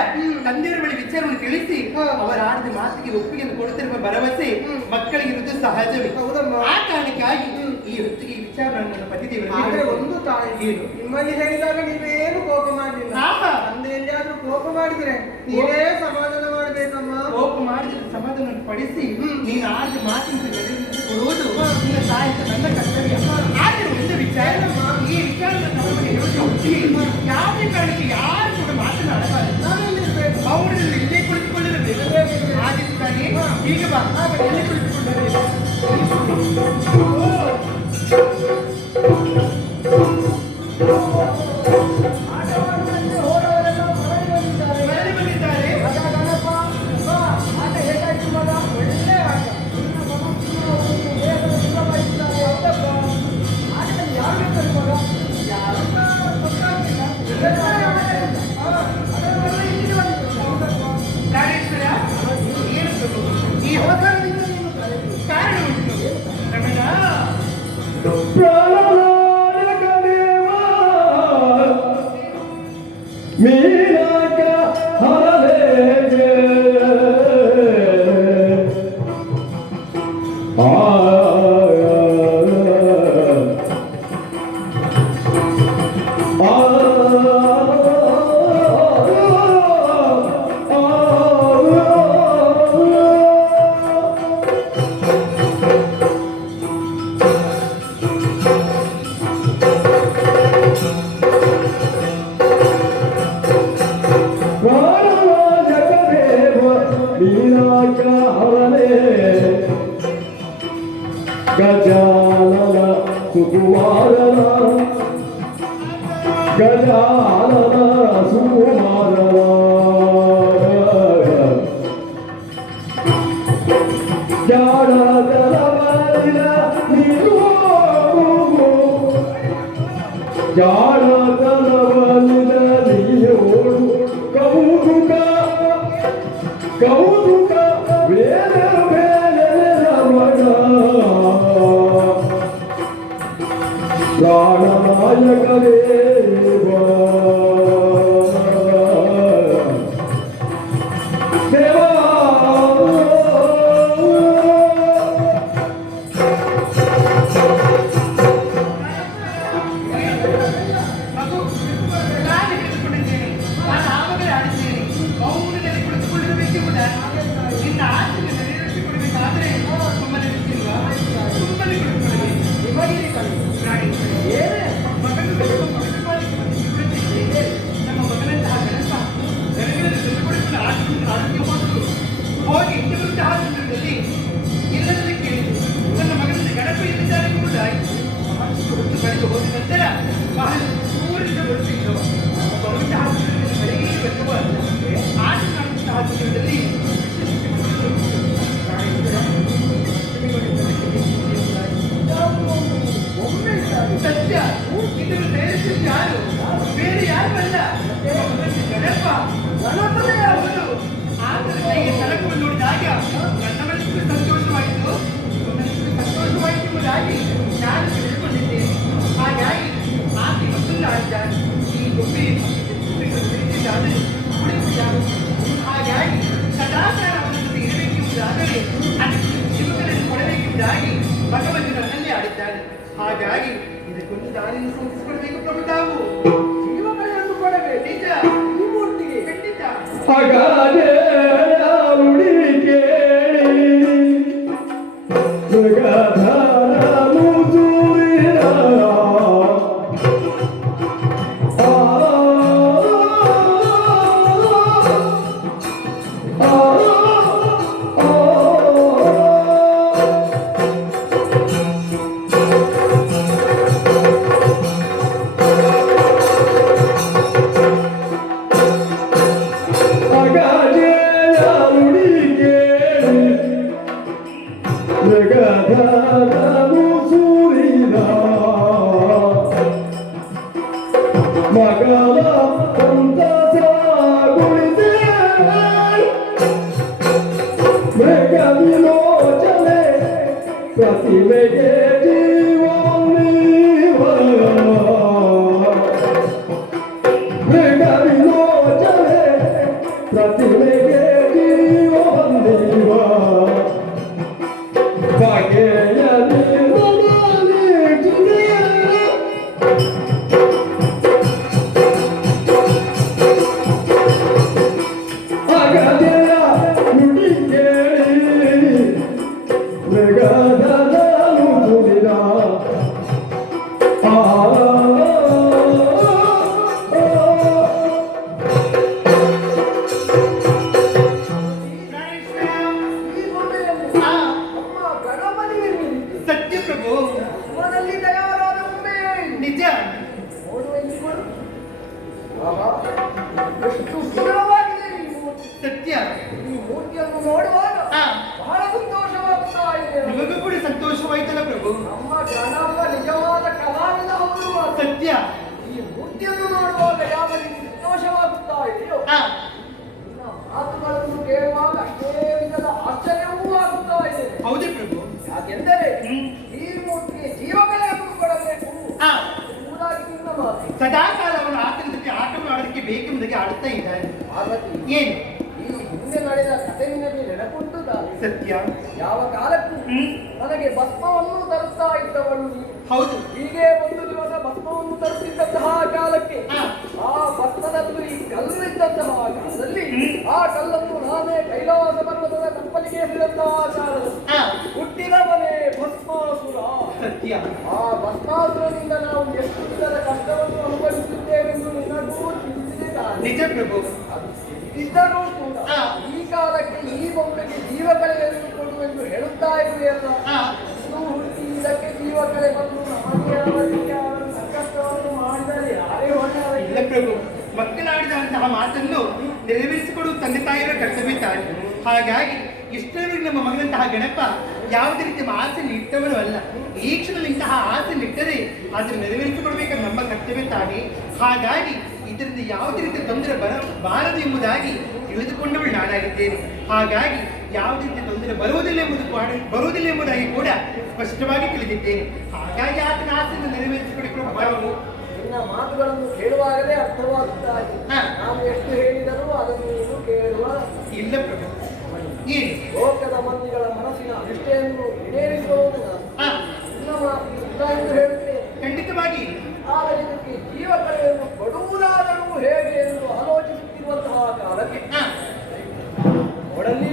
ತಂದೆಯವರ ಬಳಿ ವಿಚಾರವನ್ನು ತಿಳಿಸಿ ಹಾ. ಅವರ ಆಡಿದ ಮಾತಿಗೆ ಒಪ್ಪಿಗೆಯನ್ನು ಕೊಡುತ್ತಿರುವ ಭರವಸೆ ಮಕ್ಕಳಿಗಿರುವುದು ಸಹಜವೇ. ಹೌದಮ್ಮ. ಆ ಕಾರಣಕ್ಕಾಗಿ ಈ ಹೊತ್ತಿಗೆ ಈ ವಿಚಾರ ನನ್ನ ಪತಿದೇವರಿಗೆ ಆದ್ರೆ ಹೇಳಿದೆ. ಒಂದು ತಾಯಿ, ಏನು? ನಿಮ್ಮಲ್ಲಿ ಹೇಳಿದಾಗ ನೀವೇನು ಕೋಪ ಮಾಡಲಿಲ್ಲ. ಆಹಾ. ತಂದೆ ಎಲ್ಲಿಯಾದ್ರೂ ಕೋಪ ಮಾಡಿದ್ರೆ ನೀವೇ ಸಮಾಧಾನ ಮಾಡ್ಬೇಕಮ್ಮ. ಕೋಪ ಮಾಡಿದ ಸಮಾಧಾನ ಪಡಿಸಿ ನೀನು ಆಡಿದ ಮಾತಿನ ಕೊಡುವುದು ನಿನ್ನ ತಾಯಿ ಅಂತ ನನ್ನ ಕರ್ತವ್ಯ. ಆದ್ರೆ ಒಂದು ವಿಚಾರ, ಈ ವಿಚಾರ ನಮಗೆ ಹೇಳುವುದು ಒಪ್ಪಿಗೆ. ಯಾವುದೇ ಕಾರಣಕ್ಕೆ ಯಾರು ಕೂಡ ಮಾತನಾಡಬಾರದು. ನಾನೆಲ್ಲಿರ್ಬೇಕು? ಅವರಲ್ಲಿ ಇಲ್ಲೇ ಕುಳಿತುಕೊಳ್ಳಬೇಕು. ಆಗಿದ್ದಾನೆ ಈಗ ಬಾ, ಎಲ್ಲಿ ಕುಳಿತುಕೊಳ್ಳಬೇಕು? ಆಟವಾಡುವಂತೆ ಹೋದವರೆಲ್ಲ ಮರಳಿ ಬಂದಿದ್ದಾರೆ. ಮರಳಿ ಬಂದಿದ್ದಾರೆ. ಮಗ ಗಣಪ, ಬಾ, ಆಟ ಹೇಗಾಯ್ತು ಮಗ? ಒಳ್ಳೆ ಆಟ. ನಿನ್ನ ಮನಸ್ಸಿನ ಒಂದು ದೇಹದ ಸುಖವಾಗಿದ್ದಾರೆ. ಹೌದಪ್ಪ. ಆಟದಲ್ಲಿ ಯಾರು ಗೆದ್ದರು ಮಗ? ಯಾರನ್ನ ಗೊತ್ತಾಗ್ಲಿಲ್ಲ. ಹಾ, ಅದರ ಇಲ್ಲಿಗೆ ಬಂದಿದ್ದಾರೆ. ಹೌದಪ್ಪ. ಪ್ರಾಣೇಶ್ವರ, ಏನು ಈ ಹೋರಾಟದಿಂದ ನೀನು ಕಾರಣ ಉಂಟು. ರಮಣ, ಮೀನಾಕ ಹರಲೇಗೆ ಗಜಾನನ ಸುಮಾರವ ಜಾಡದಲವಲಿನ ನೀರು ಜಾಡದಲವಲಿನ ನೀರು ಕೌತುಕ ಕೌತುಕ ವೇದ ವೇದ ರಮಣ ಪ್ರಾಣನಾಯಕ ದೇವ ದೇವಾ ಮಗು ನಾನು ಹಿಡಿದುಕೊಂಡಿದ್ದೇನೆ. ನಾನು ಆವಾಗಲೇ ಆಡಿದ್ದೇನೆ. ಮೌನದಲ್ಲಿ ಕುಳಿತುಕೊಳ್ಳಬೇಕೆಂಬುದ ನಿನ್ನ ಆಸೆಗೆ ನೆರವೇರಿಸಿಕೊಡಬೇಕಾದರೆ ಸುಮ್ಮನೆ ನಿಂತಿಲ್ವಾ? ಸುಮ್ಮನೆ ಕುಳಿತುಕೊಳ್ಳಬೇಕು. ಪ್ರಾಣಿ ಮಗನು ಮಗನಪಾಲಿಕೆ ಬಿಡುತ್ತಿದ್ದೆ. ನಮ್ಮ ಮಗನಂತಹ ಗಣಪ ಗಣಗಳಲ್ಲಿ ತಂದುಕೊಡಿಕೊಂಡು ಆರೋಗ್ಯ ಹೋದರು ಹೋಗಿ ಇಂತಹ ಸಂದರ್ಭದಲ್ಲಿ ಎಲ್ಲರಲ್ಲಿ ಕೇಳಿತು ನನ್ನ ಮಗನಲ್ಲಿ ಗಣಪ ಎಲ್ಲಿದ್ದಾರೆ ಎಂಬುದಾಗಿ ಮನಸ್ಸು ಹೊತ್ತು ಕಳೆದು ಹೋದ ನಂತರ ಬಹಳ ದೂರದಿಂದ ಬರುತ್ತಿದ್ದವ ಬರುವಂತಹ ಸಂದರ್ಭದಲ್ಲಿ ಬೆಳಗ್ಗೆ ಬರುವ ಆಟ ಮಾಡುವಂತಹ ಸಂದರ್ಭದಲ್ಲಿ ಸತ್ಯ ಇದನ್ನು ತಯಾರಿಸಿದ್ದು ಯಾರು? ಬೇರೆ ಯಾರು ಅಲ್ಲ, ಗಣಪ. ಗಣಪನೇ ಯಾವುದು? ಆತನ ಕೈಗೆ ಸರಕನ್ನು ನೋಡಿದಾಗ ನನ್ನ ಮನಸ್ಸಿಗೆ ಸಂತೋಷವಾಯಿತು. ಸಂತೋಷವಾಯಿತು ಎಂಬುದಾಗಿ ನಾನು ತಿಳಿದುಕೊಂಡಿದ್ದೇನೆ. ಹಾಗಾಗಿ ಆಕೆ ಮತ್ತೊಂದು ಆಡಿದ ಈ ಗೊಂಬೆ ಹಾಗಾಗಿ ಸದಾಚಾರ ಅವನನ್ನು ಇರಬೇಕೆಂಬುದಾದರೆ ಅದಕ್ಕೆ ಜೀವಗಳನ್ನು ಕೊಡಬೇಕೆಂಬುದಾಗಿ ಭಗವಂತ ನನ್ನಲ್ಲಿ ಆಡಿದ್ದಾನೆ. ಹಾಗಾಗಿ ಇದಕ್ಕೊಂದು ದಾರಿಯನ್ನು ಸೂಚಿಸಿಕೊಡಬೇಕು ಪ್ರಭು. ತಾವು ಜೀವಗಳನ್ನು ಕೊಡಬೇಕು. ನಿಜ ಈ ಮೂರ್ತಿಗೆ ಖಂಡಿತ ಹಾಗಾದೆ ನುಡಿ ಕೇಳಿ ಮೃಗಧರನು ಸೂರಿದ ಜಗಧರನು ಸೂರಿದ ಮಗನ ಸಂತಸಗೊಳಿಸಿ ಮೃಗ ವಿಲೋಚನೆ ಪ್ರತಿಮೆಗೆ ಜೀವನೀವ ಮೃಗ ವಿಲೋಚನೆ ಪ್ರತಿಮೆಗೆ ಜೀವನೀವ ಸತ್ಯ ಪ್ರಭು. ನಿಜ ಎಷ್ಟು ಸುಂದರವಾಗಿದೆ ಈ ಮೂರ್ತಿ. ಸತ್ಯ. ಈ ಮೂರ್ತಿಯನ್ನು ನೋಡುವಾಗ ಹಾ. ಬಹಳ ಸಂತೋಷವಾಗ್ತಾ ಇದೆ. ನಿಮಗೂ ಕೂಡ ಸಂತೋಷವಾಯ್ತಲ್ಲ ಪ್ರಭು? ನಮ್ಮ ಗಣಪ ನಿಜವಾದ ಕಲಾವಿದ ಹೌದು. ಸತ್ಯ. ಈ ಮೂರ್ತಿಯನ್ನು ನೋಡುವಾಗ ಯಾವ ರೀತಿ ಸಂತೋಷವಾಗುತ್ತಾ ಇದೆಯೋ ಹಾ. ನಿನ್ನ ಮಾತುಗಳನ್ನು ಕೇಳುವಾಗ ಅಷ್ಟೇ ವಿಧದ ಆಶ್ಚರ್ಯವೂ ಆಗುತ್ತಾ ಇದೆ. ಹೌದೇ ಪ್ರಭು? ಯಾಕೆಂದರೆ ಈ ಮೂರ್ತಿಗೆ ಜೀವಕಲೆಯನ್ನು ಕೊಡಬೇಕು ಹಾ. ಎಂಬುದಾಗಿ ನಿನ್ನ ಮಾತು. ಸದಾಕಾಲ ಅವನು ಆತನ ಜೊತೆ ಆಟವನ್ನು ಆಡೋದಕ್ಕೆ ಬೇಕೆಂಬುದಾಗಿ ಆಡುತ್ತಾ ಇದ್ದಾನೆ. ಪಾರ್ವತಿ, ಏನು? ಈ ಹಿಂದೆ ನಡೆದ ಕಥೆ ನಿನಗೆ ನೆನಪುಂಟು ತಾನೆ? ಸತ್ಯ. ಯಾವ ಕಾಲಕ್ಕೂ ನನಗೆ ಭಸ್ಮವನ್ನು ತರುತ್ತಾ ಇದ್ದವಳು ನೀನು. ಹೌದು. ಹೀಗೆ ಒಂದು ದಿವಸ ಭಸ್ಮವನ್ನು ತರುತ್ತಿದ್ದಂತಹ ಕಾಲಕ್ಕೆ ಹಾ. ಆ ಭಸ್ಮದಲ್ಲಿ ಕಲ್ಲು ಇದ್ದಂತಹ ಕಾಲದಲ್ಲಿ ಆ ಕಲ್ಲನ್ನು ನಾನೇ ಕೈಲಾಸ ಪರ್ವತದ ತಪ್ಪಲಿಗೆ ಎಸೆದಂತಹ ಕಾಲದಲ್ಲಿ ಹಾ. ಹುಟ್ಟಿದವನೇ ಭಸ್ಮಾಸುರ. ಸತ್ಯ. ಆ ಭಸ್ಮಾಸುರನಿಂದ ನಾವು ಎಷ್ಟು ವಿಧದ ಕಷ್ಟವನ್ನು ಅನುಭವಿಸುತ್ತೇವೆಂದು ನಿನಗೂ ತಿಳಿದಿದೆ ತಾನೆ? ನಿಜ ಪ್ರಭು. ಇದ್ದರೂ ಕೂಡ ಹಾ. ಈ ಕಾಲಕ್ಕೆ ಈ ಬೊಮ್ಮೆಗೆ ಜೀವಕಲೆಯನ್ನು ಕೊಡುವೆಂದು ಹೇಳುತ್ತಾ ಇರುವೆಯಲ್ಲ. ಹಾ. ಇದು ಹುಟ್ಟಿ ಇದಕ್ಕೆ ಜೀವಕಲೆ ಬಂದು ನಮಗೆ ಅವರಿಗೆ ಅವರ ಸಂಕಷ್ಟವನ್ನು ಮಾಡಿದರೆ ಯಾರೇ ಹೊಣೆ ಪ್ರಭು, ಮಕ್ಕಳಾಡಿದಂತಹ ಮಾತನ್ನು ನೆರವೇರಿಸಿಕೊಡುವ ತಂದೆ ತಾಯಿಯರ ಕರ್ತವ್ಯ ತಾನೆ. ಹಾಗಾಗಿ ಇಷ್ಟರವರೆಗೆ ನಮ್ಮ ಮಗನಂತಹ ಗಣಪ ಯಾವುದೇ ರೀತಿಯ ಆಸೆ ಇಟ್ಟವನು ಅಲ್ಲ. ಈ ಕ್ಷಣದಲ್ಲಿ ಇಂತಹ ಆಸೆ ಇಟ್ಟರೆ ಅದನ್ನು ನೆರವೇರಿಸಿಕೊಡ್ಬೇಕಾದ ನಮ್ಮ ಕರ್ತವ್ಯ ತಾನೆ. ಹಾಗಾಗಿ ಇದರಿಂದ ಯಾವುದೇ ರೀತಿಯ ತೊಂದರೆ ಬಾರದು ಎಂಬುದಾಗಿ ತಿಳಿದುಕೊಂಡವಳು ನಾನಾಗಿದ್ದೇನೆ. ಹಾಗಾಗಿ ಯಾವುದೇ ರೀತಿಯ ತೊಂದರೆ ಬರುವುದಿಲ್ಲ ಎಂಬುದಾಗಿ ಕೂಡ ಸ್ಪಷ್ಟವಾಗಿ ತಿಳಿದಿದ್ದೇನೆ. ಹಾಗಾಗಿ ಆತನ ಆಸೆಯನ್ನು ನೆರವೇರಿಸಿಕೊಡಬೇಕು. ನಿನ್ನ ಮಾತುಗಳನ್ನು ಕೇಳುವಾಗಲೇ ಅರ್ಥವಾಗುತ್ತಾ ಇದೆ. ನಾವು ಎಷ್ಟು ಹೇಳಿದರೂ ಅದನ್ನು ನೀನು ಕೇಳುವ ಇಲ್ಲ ಪ್ರಭು. ಏನು ಲೋಕದ ಮಂದಿಗಳ ಮನಸ್ಸಿನ ನಿಷ್ಠೆಯನ್ನು ಈಡೇರಿಸುವುದು ನಾನು. ನಿನ್ನ ಮಾತು ಇಲ್ಲ ಎಂದು ಹೇಳುತ್ತೇನೆ. ಖಂಡಿತವಾಗಿ. ಆದರೆ ಇದಕ್ಕೆ ಜೀವ ಕಳೆಯನ್ನು ಕೊಡುವುದಾದರೂ ಹೇಗೆ ಎಂದು ಆಲೋಚಿಸುತ್ತಿರುವಂತಹ ಕಾಲಕ್ಕೆ ಒಡಲಿ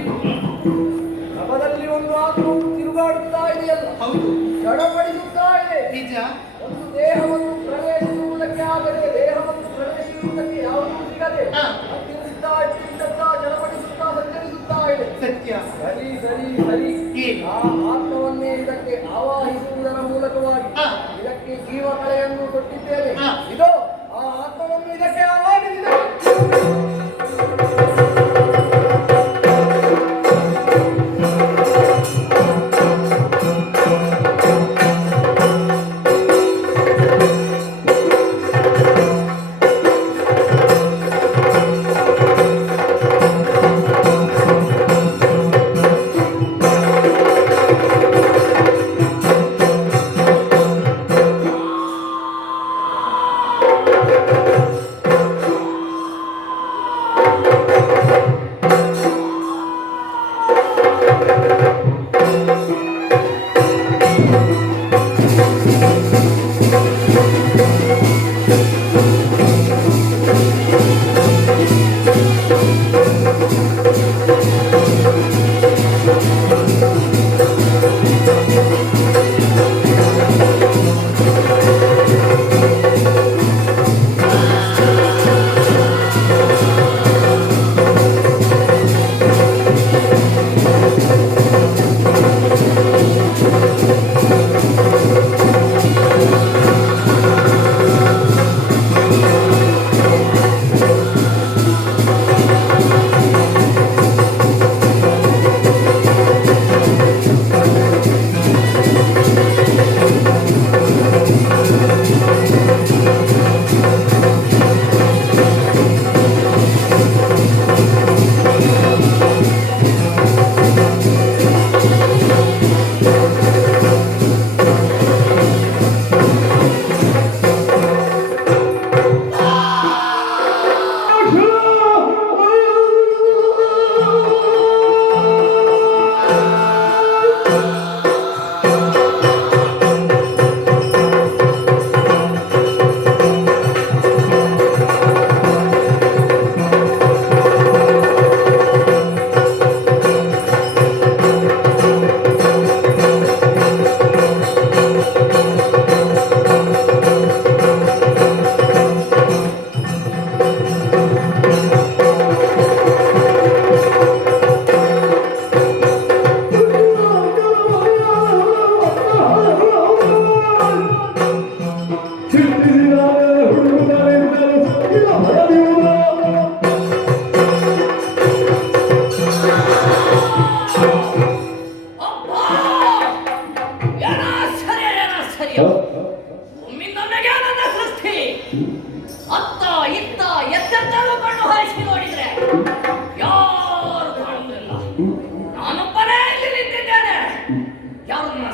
ನಭದಲ್ಲಿ ಒಂದು ಆತ್ಮವು ತಿರುಗಾಡುತ್ತಾ ಇದೆಯಲ್ಲ, ಹೌದು, ಚಡಪಡಿಸುತ್ತಾ ಇದೆ. ನಿಜ. ಒಂದು ದೇಹವನ್ನು ಪ್ರವೇಶಿಸುವುದಕ್ಕೆ ಆಗದೆ ದೇಹವನ್ನು ಪ್ರವೇಶಿಸುವುದಕ್ಕೆ ಯಾವುದೂ ಸಿಗದೆ ಅತ್ತಿರುತ್ತಾ ಚಡಪಡಿಸುತ್ತಾ ಸಂಚರಿಸುತ್ತಾ ಇದೆ. ಸತ್ಯ. ಸರಿ ಸರಿ ಸರಿ. ಆ ಆತ್ಮವನ್ನೇ ಇದಕ್ಕೆ ಆವಾಹಿಸುವುದರ ಮೂಲಕವಾಗಿ ಇದಕ್ಕೆ ಜೀವ ಕಳೆಯನ್ನು ಕೊಟ್ಟಿದ್ದೇವೆ. ಇದೋ ಆ ಆತ್ಮವನ್ನು ಇದಕ್ಕೆ ಆವಾಹಿಸಿದೆ.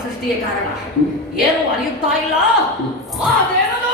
ಸೃಷ್ಟಿಗೆ ಕಾರಣ ಏನು ಅರಿಯುತ್ತಾ ಇಲ್ಲ. ಅದೇನದು?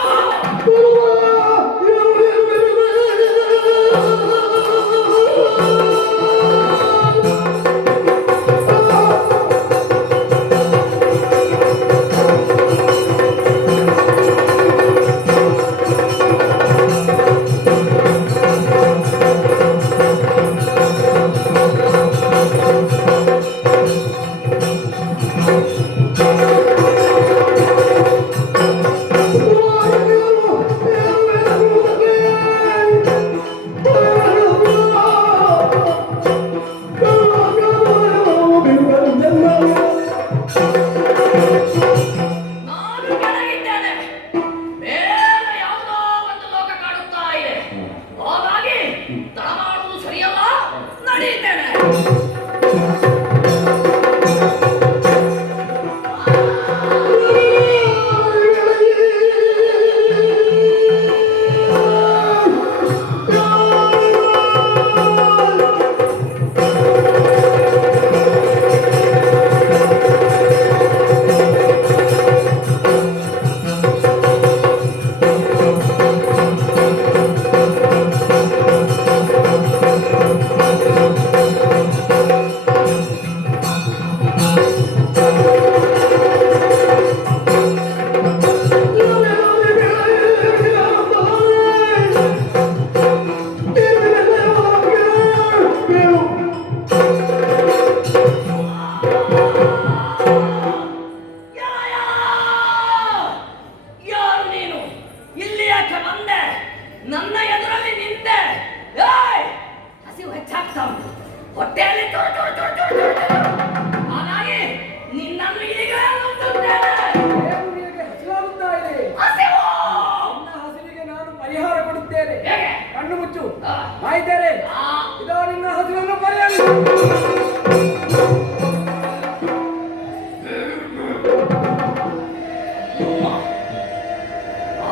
ಮಾಡಿದ್ದೇನೆ. ಹೇಗೆ? ಕಣ್ಣು ಮುಚ್ಚು. ಆ. ಆಯ್ತೇನೆ. ಆ. ಇದೋ ನಿನ್ನ ಹಸುವನ್ನು ಬರೆಯಲು.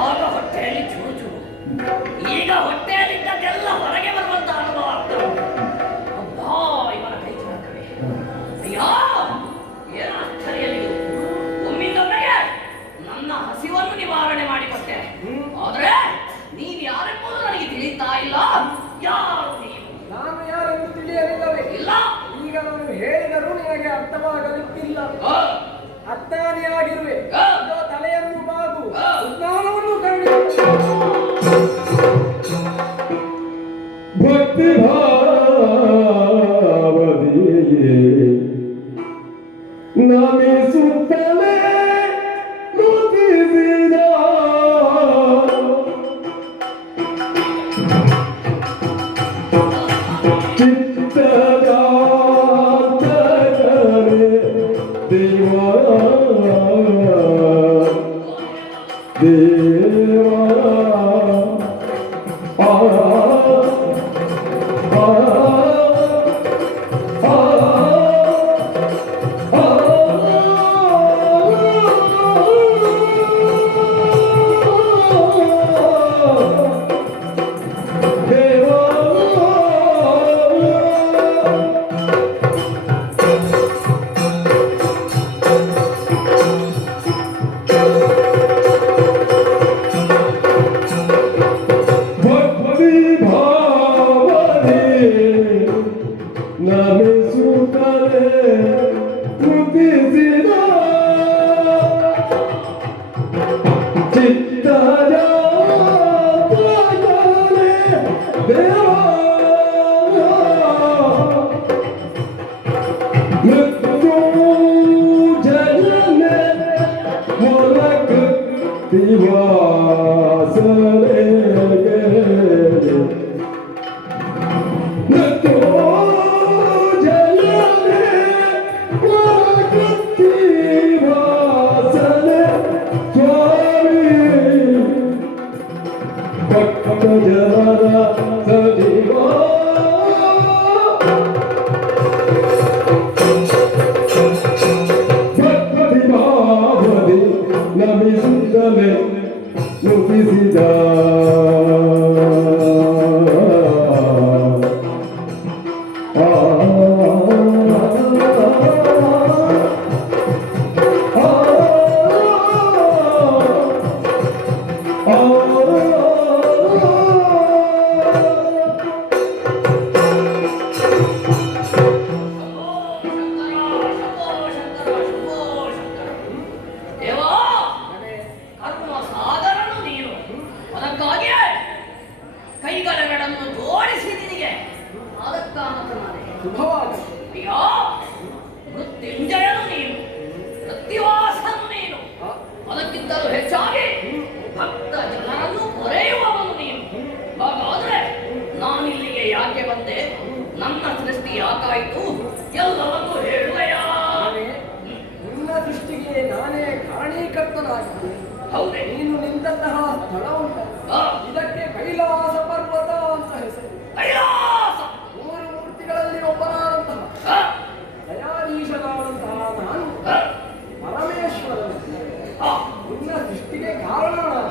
ಆಗ ಹೊಟ್ಟೆಯಲ್ಲಿ ಚೂರು ಚೂರು, ಈಗ ಹೊಟ್ಟೆಯಲ್ಲಿದ್ದದ್ದೆಲ್ಲ ಹೊರಗೆ ಬರುವಂತ ಅನುಭವ ಆಗ್ತಾ ಉಂಟು. ಅಬ್ಬಾ, ಇವನ ಕೈ ಚಳಕವೇ. ಅಯ್ಯೋ, ಏನು ಆಶ್ಚರ್ಯಲ್ಲಿ ಒಮ್ಮಿಂದೊಮ್ಮೆಗೆ ನನ್ನ ಹಸಿವನ್ನು ನಿವಾರಣೆ ಮಾಡಿಕೊಟ್ಟೆ. ಆದ್ರೆ ನೀನ್ ಯಾರೆಂಬುದು ನನಗೆ ತಿಳಿತಾ ಇಲ್ಲ. ಯಾರು ನೀವು? ನಾನು ಯಾರೆಂದು ತಿಳಿಯಲಿಲ್ಲವೇ? ಇಲ್ಲ. ಈಗ ನಾನು ಹೇಳಿದರೂ ನಿನಗೆ ಅರ್ಥವಾಗಲಿಕ್ಕಿಲ್ಲ. ಆ, ಅಜ್ಞಾನಿಯಾಗಿರುವೆ. ಆ. ಇದೋ ತಲೆಯನ್ನು ಬಾಗು. ಆ. ಜ್ಞಾನವನ್ನು ಕಂಡು ಭಕ್ತಿ ಭಾವದಿಯೇ ನಮಿಸುತ್ತಲೇ ನುಡಿಸಿದ ಚಿತ್ತದಾತಕರೇ ದೇವಾ ದೇವಾ ಭಕ್ತಿ ಭಾವನೆ ನಮಿಸುತ್ತಲೇ ನುಡಿಸಿದ ಚಿತ್ತದಾತಕರೇ ದೇವಾ ಮೃತ್ಯುಂಜಯನೇ ಮೊಲಕೃತಿವಾಸನೆ ಮೃತ್ಯುಂಜಯನೇ ಮೊಲಕೃತಿವಾಸನೆ ಸ್ವಾಮಿ ಭಕ್ತ ಜನರ ಸಜೀವಾ ಭಕ್ತಿ ಭಾವದಿ ನಮಿಸುತ್ತಲೇ ನುಡಿಸಿದ ಕೈಗಳೆರಡನ್ನು ಜೋಡಿಸಿ ನಿನಗೆ ಅದಕ್ಕಾಗಿ ಶುಭವಾಗಿ. ಅಯ್ಯೋ, ಮೃತ್ಯುಂಜಯನು ನೀನು, ಮೃತ್ಯುವಾಸನು ನೀನು, ಅದಕ್ಕಿಂತಲೂ ಹೆಚ್ಚಾಗಿ ಭಕ್ತ ಜನರನ್ನು ಕೊರೆಯುವವನು ನೀನು. ಹಾಗಾದ್ರೆ ನಾನಿಲ್ಲಿಗೆ ಯಾಕೆ ಬಂದೆ? ನನ್ನ ಸೃಷ್ಟಿ ಯಾಕಾಯಿತು? ಎಲ್ಲವನ್ನೂ ಹೇಳುವೆಯಾ? ನಿನ್ನ ದೃಷ್ಟಿಗೆ ನಾನೇ ಕಾರಣೀಕರ್ತನಾಗಿದ್ದೆ. ಹೌದೇ? ನೀನು ನಿಂತಹ ಸ್ಥಳ ಉಂಟು. ಆ, ಇದಕ್ಕೆ ಕೈಲಾಸ ಪರ್ವತ ಅಂತ ಹೆಸರು. ಕೈಲಾಸ. ಮೂರು ಮೂರ್ತಿಗಳಲ್ಲಿ ಒಬ್ಬನಾದಂತಹ ಆ, ದಯಾಧೀಶನಾದಂತಹ ನಾನು ಆ, ಪರಮೇಶ್ವರನು ಆ. ನಿನ್ನ ದೃಷ್ಟಿಗೆ ಕಾರಣನಾದ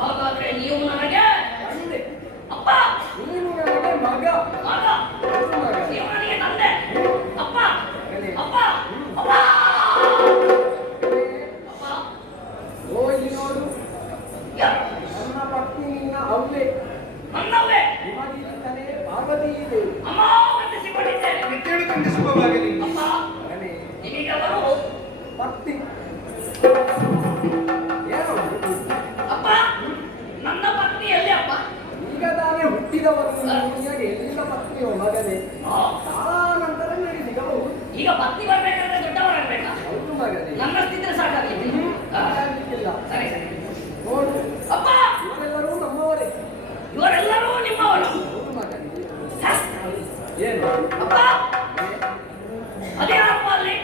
ಹಾಗಾದ್ರೆ ನೀವು ನನಗೆ ತಂದೆ. ಅಪ್ಪ, ನೀನು ನನಗೆ ಮಗ. ಮಗ, ಒಂದು ಮಗ. ನೀವು ನನಗೆ ತಂದೆ. ಅಪ್ಪ, ಅಪ್ಪ, ಅಪ್ಪ, ಅಪ್ಪ. ಹೋಗಿ ನೋಡು, ಯಾರು? ನನ್ನ ಪತ್ನಿ ನಿನ್ನ ಅವ್ವೆ. ನನ್ನವೇ. ನಿಮಗಿಂತಲೇ ಪಾರ್ವತೀ ದೇವಿ. ಅಮ್ಮ, ವಂದಿಸಿಕೊಂಡಿದ್ದೇನೆ. ಮೆಟ್ಟೇಳು ಕಂಡು ಶುಭವಾಗಲಿ. ಅಪ್ಪ, ಮಗನೇ, ನಿಮಗೆ ಅವರು ಪತ್ನಿ ಏನು? ಅಪ್ಪ, ನನ್ನ ಪತ್ನಿ ಎಲ್ಲಿ ಅಪ್ಪ? ಈಗ ತಾನೇ ಹುಟ್ಟಿದವರು ನಿನಗೆ ಎಲ್ಲಿಂದ ಪತ್ನಿಯೋ ಮಗನೇ? ಆ, ಕಾಲಾನಂತರ ನಿನಗೆ ಸಿಗಬಹುದು. ಈಗ ಪತ್ನಿ ಬರ್ಬೇಕಾದ್ರೆ ದೊಡ್ಡವರಾಗ್ಬೇಕಾ? ಹೌದು ಮಗನೇ. ನನ್ನಷ್ಟಿದ್ರೆ ಸಾಕಾಗಿತ್ತು. ಹಾಗಾಗ್ಲಿಕ್ಕಿಲ್ಲ. ಸರಿ ಸರಿ. ನೋಡು, ಅಪ್ಪ, ಇವರೆಲ್ಲರೂ ನಮ್ಮವರೇ. ಇವರೆಲ್ಲರೂ ನಿಮ್ಮವರು. ಹೌದು ಮಗನೇ. ಹ? ಏನು? ಅಪ್ಪ, ಅದೇನಪ್ಪ ಅಲ್ಲಿ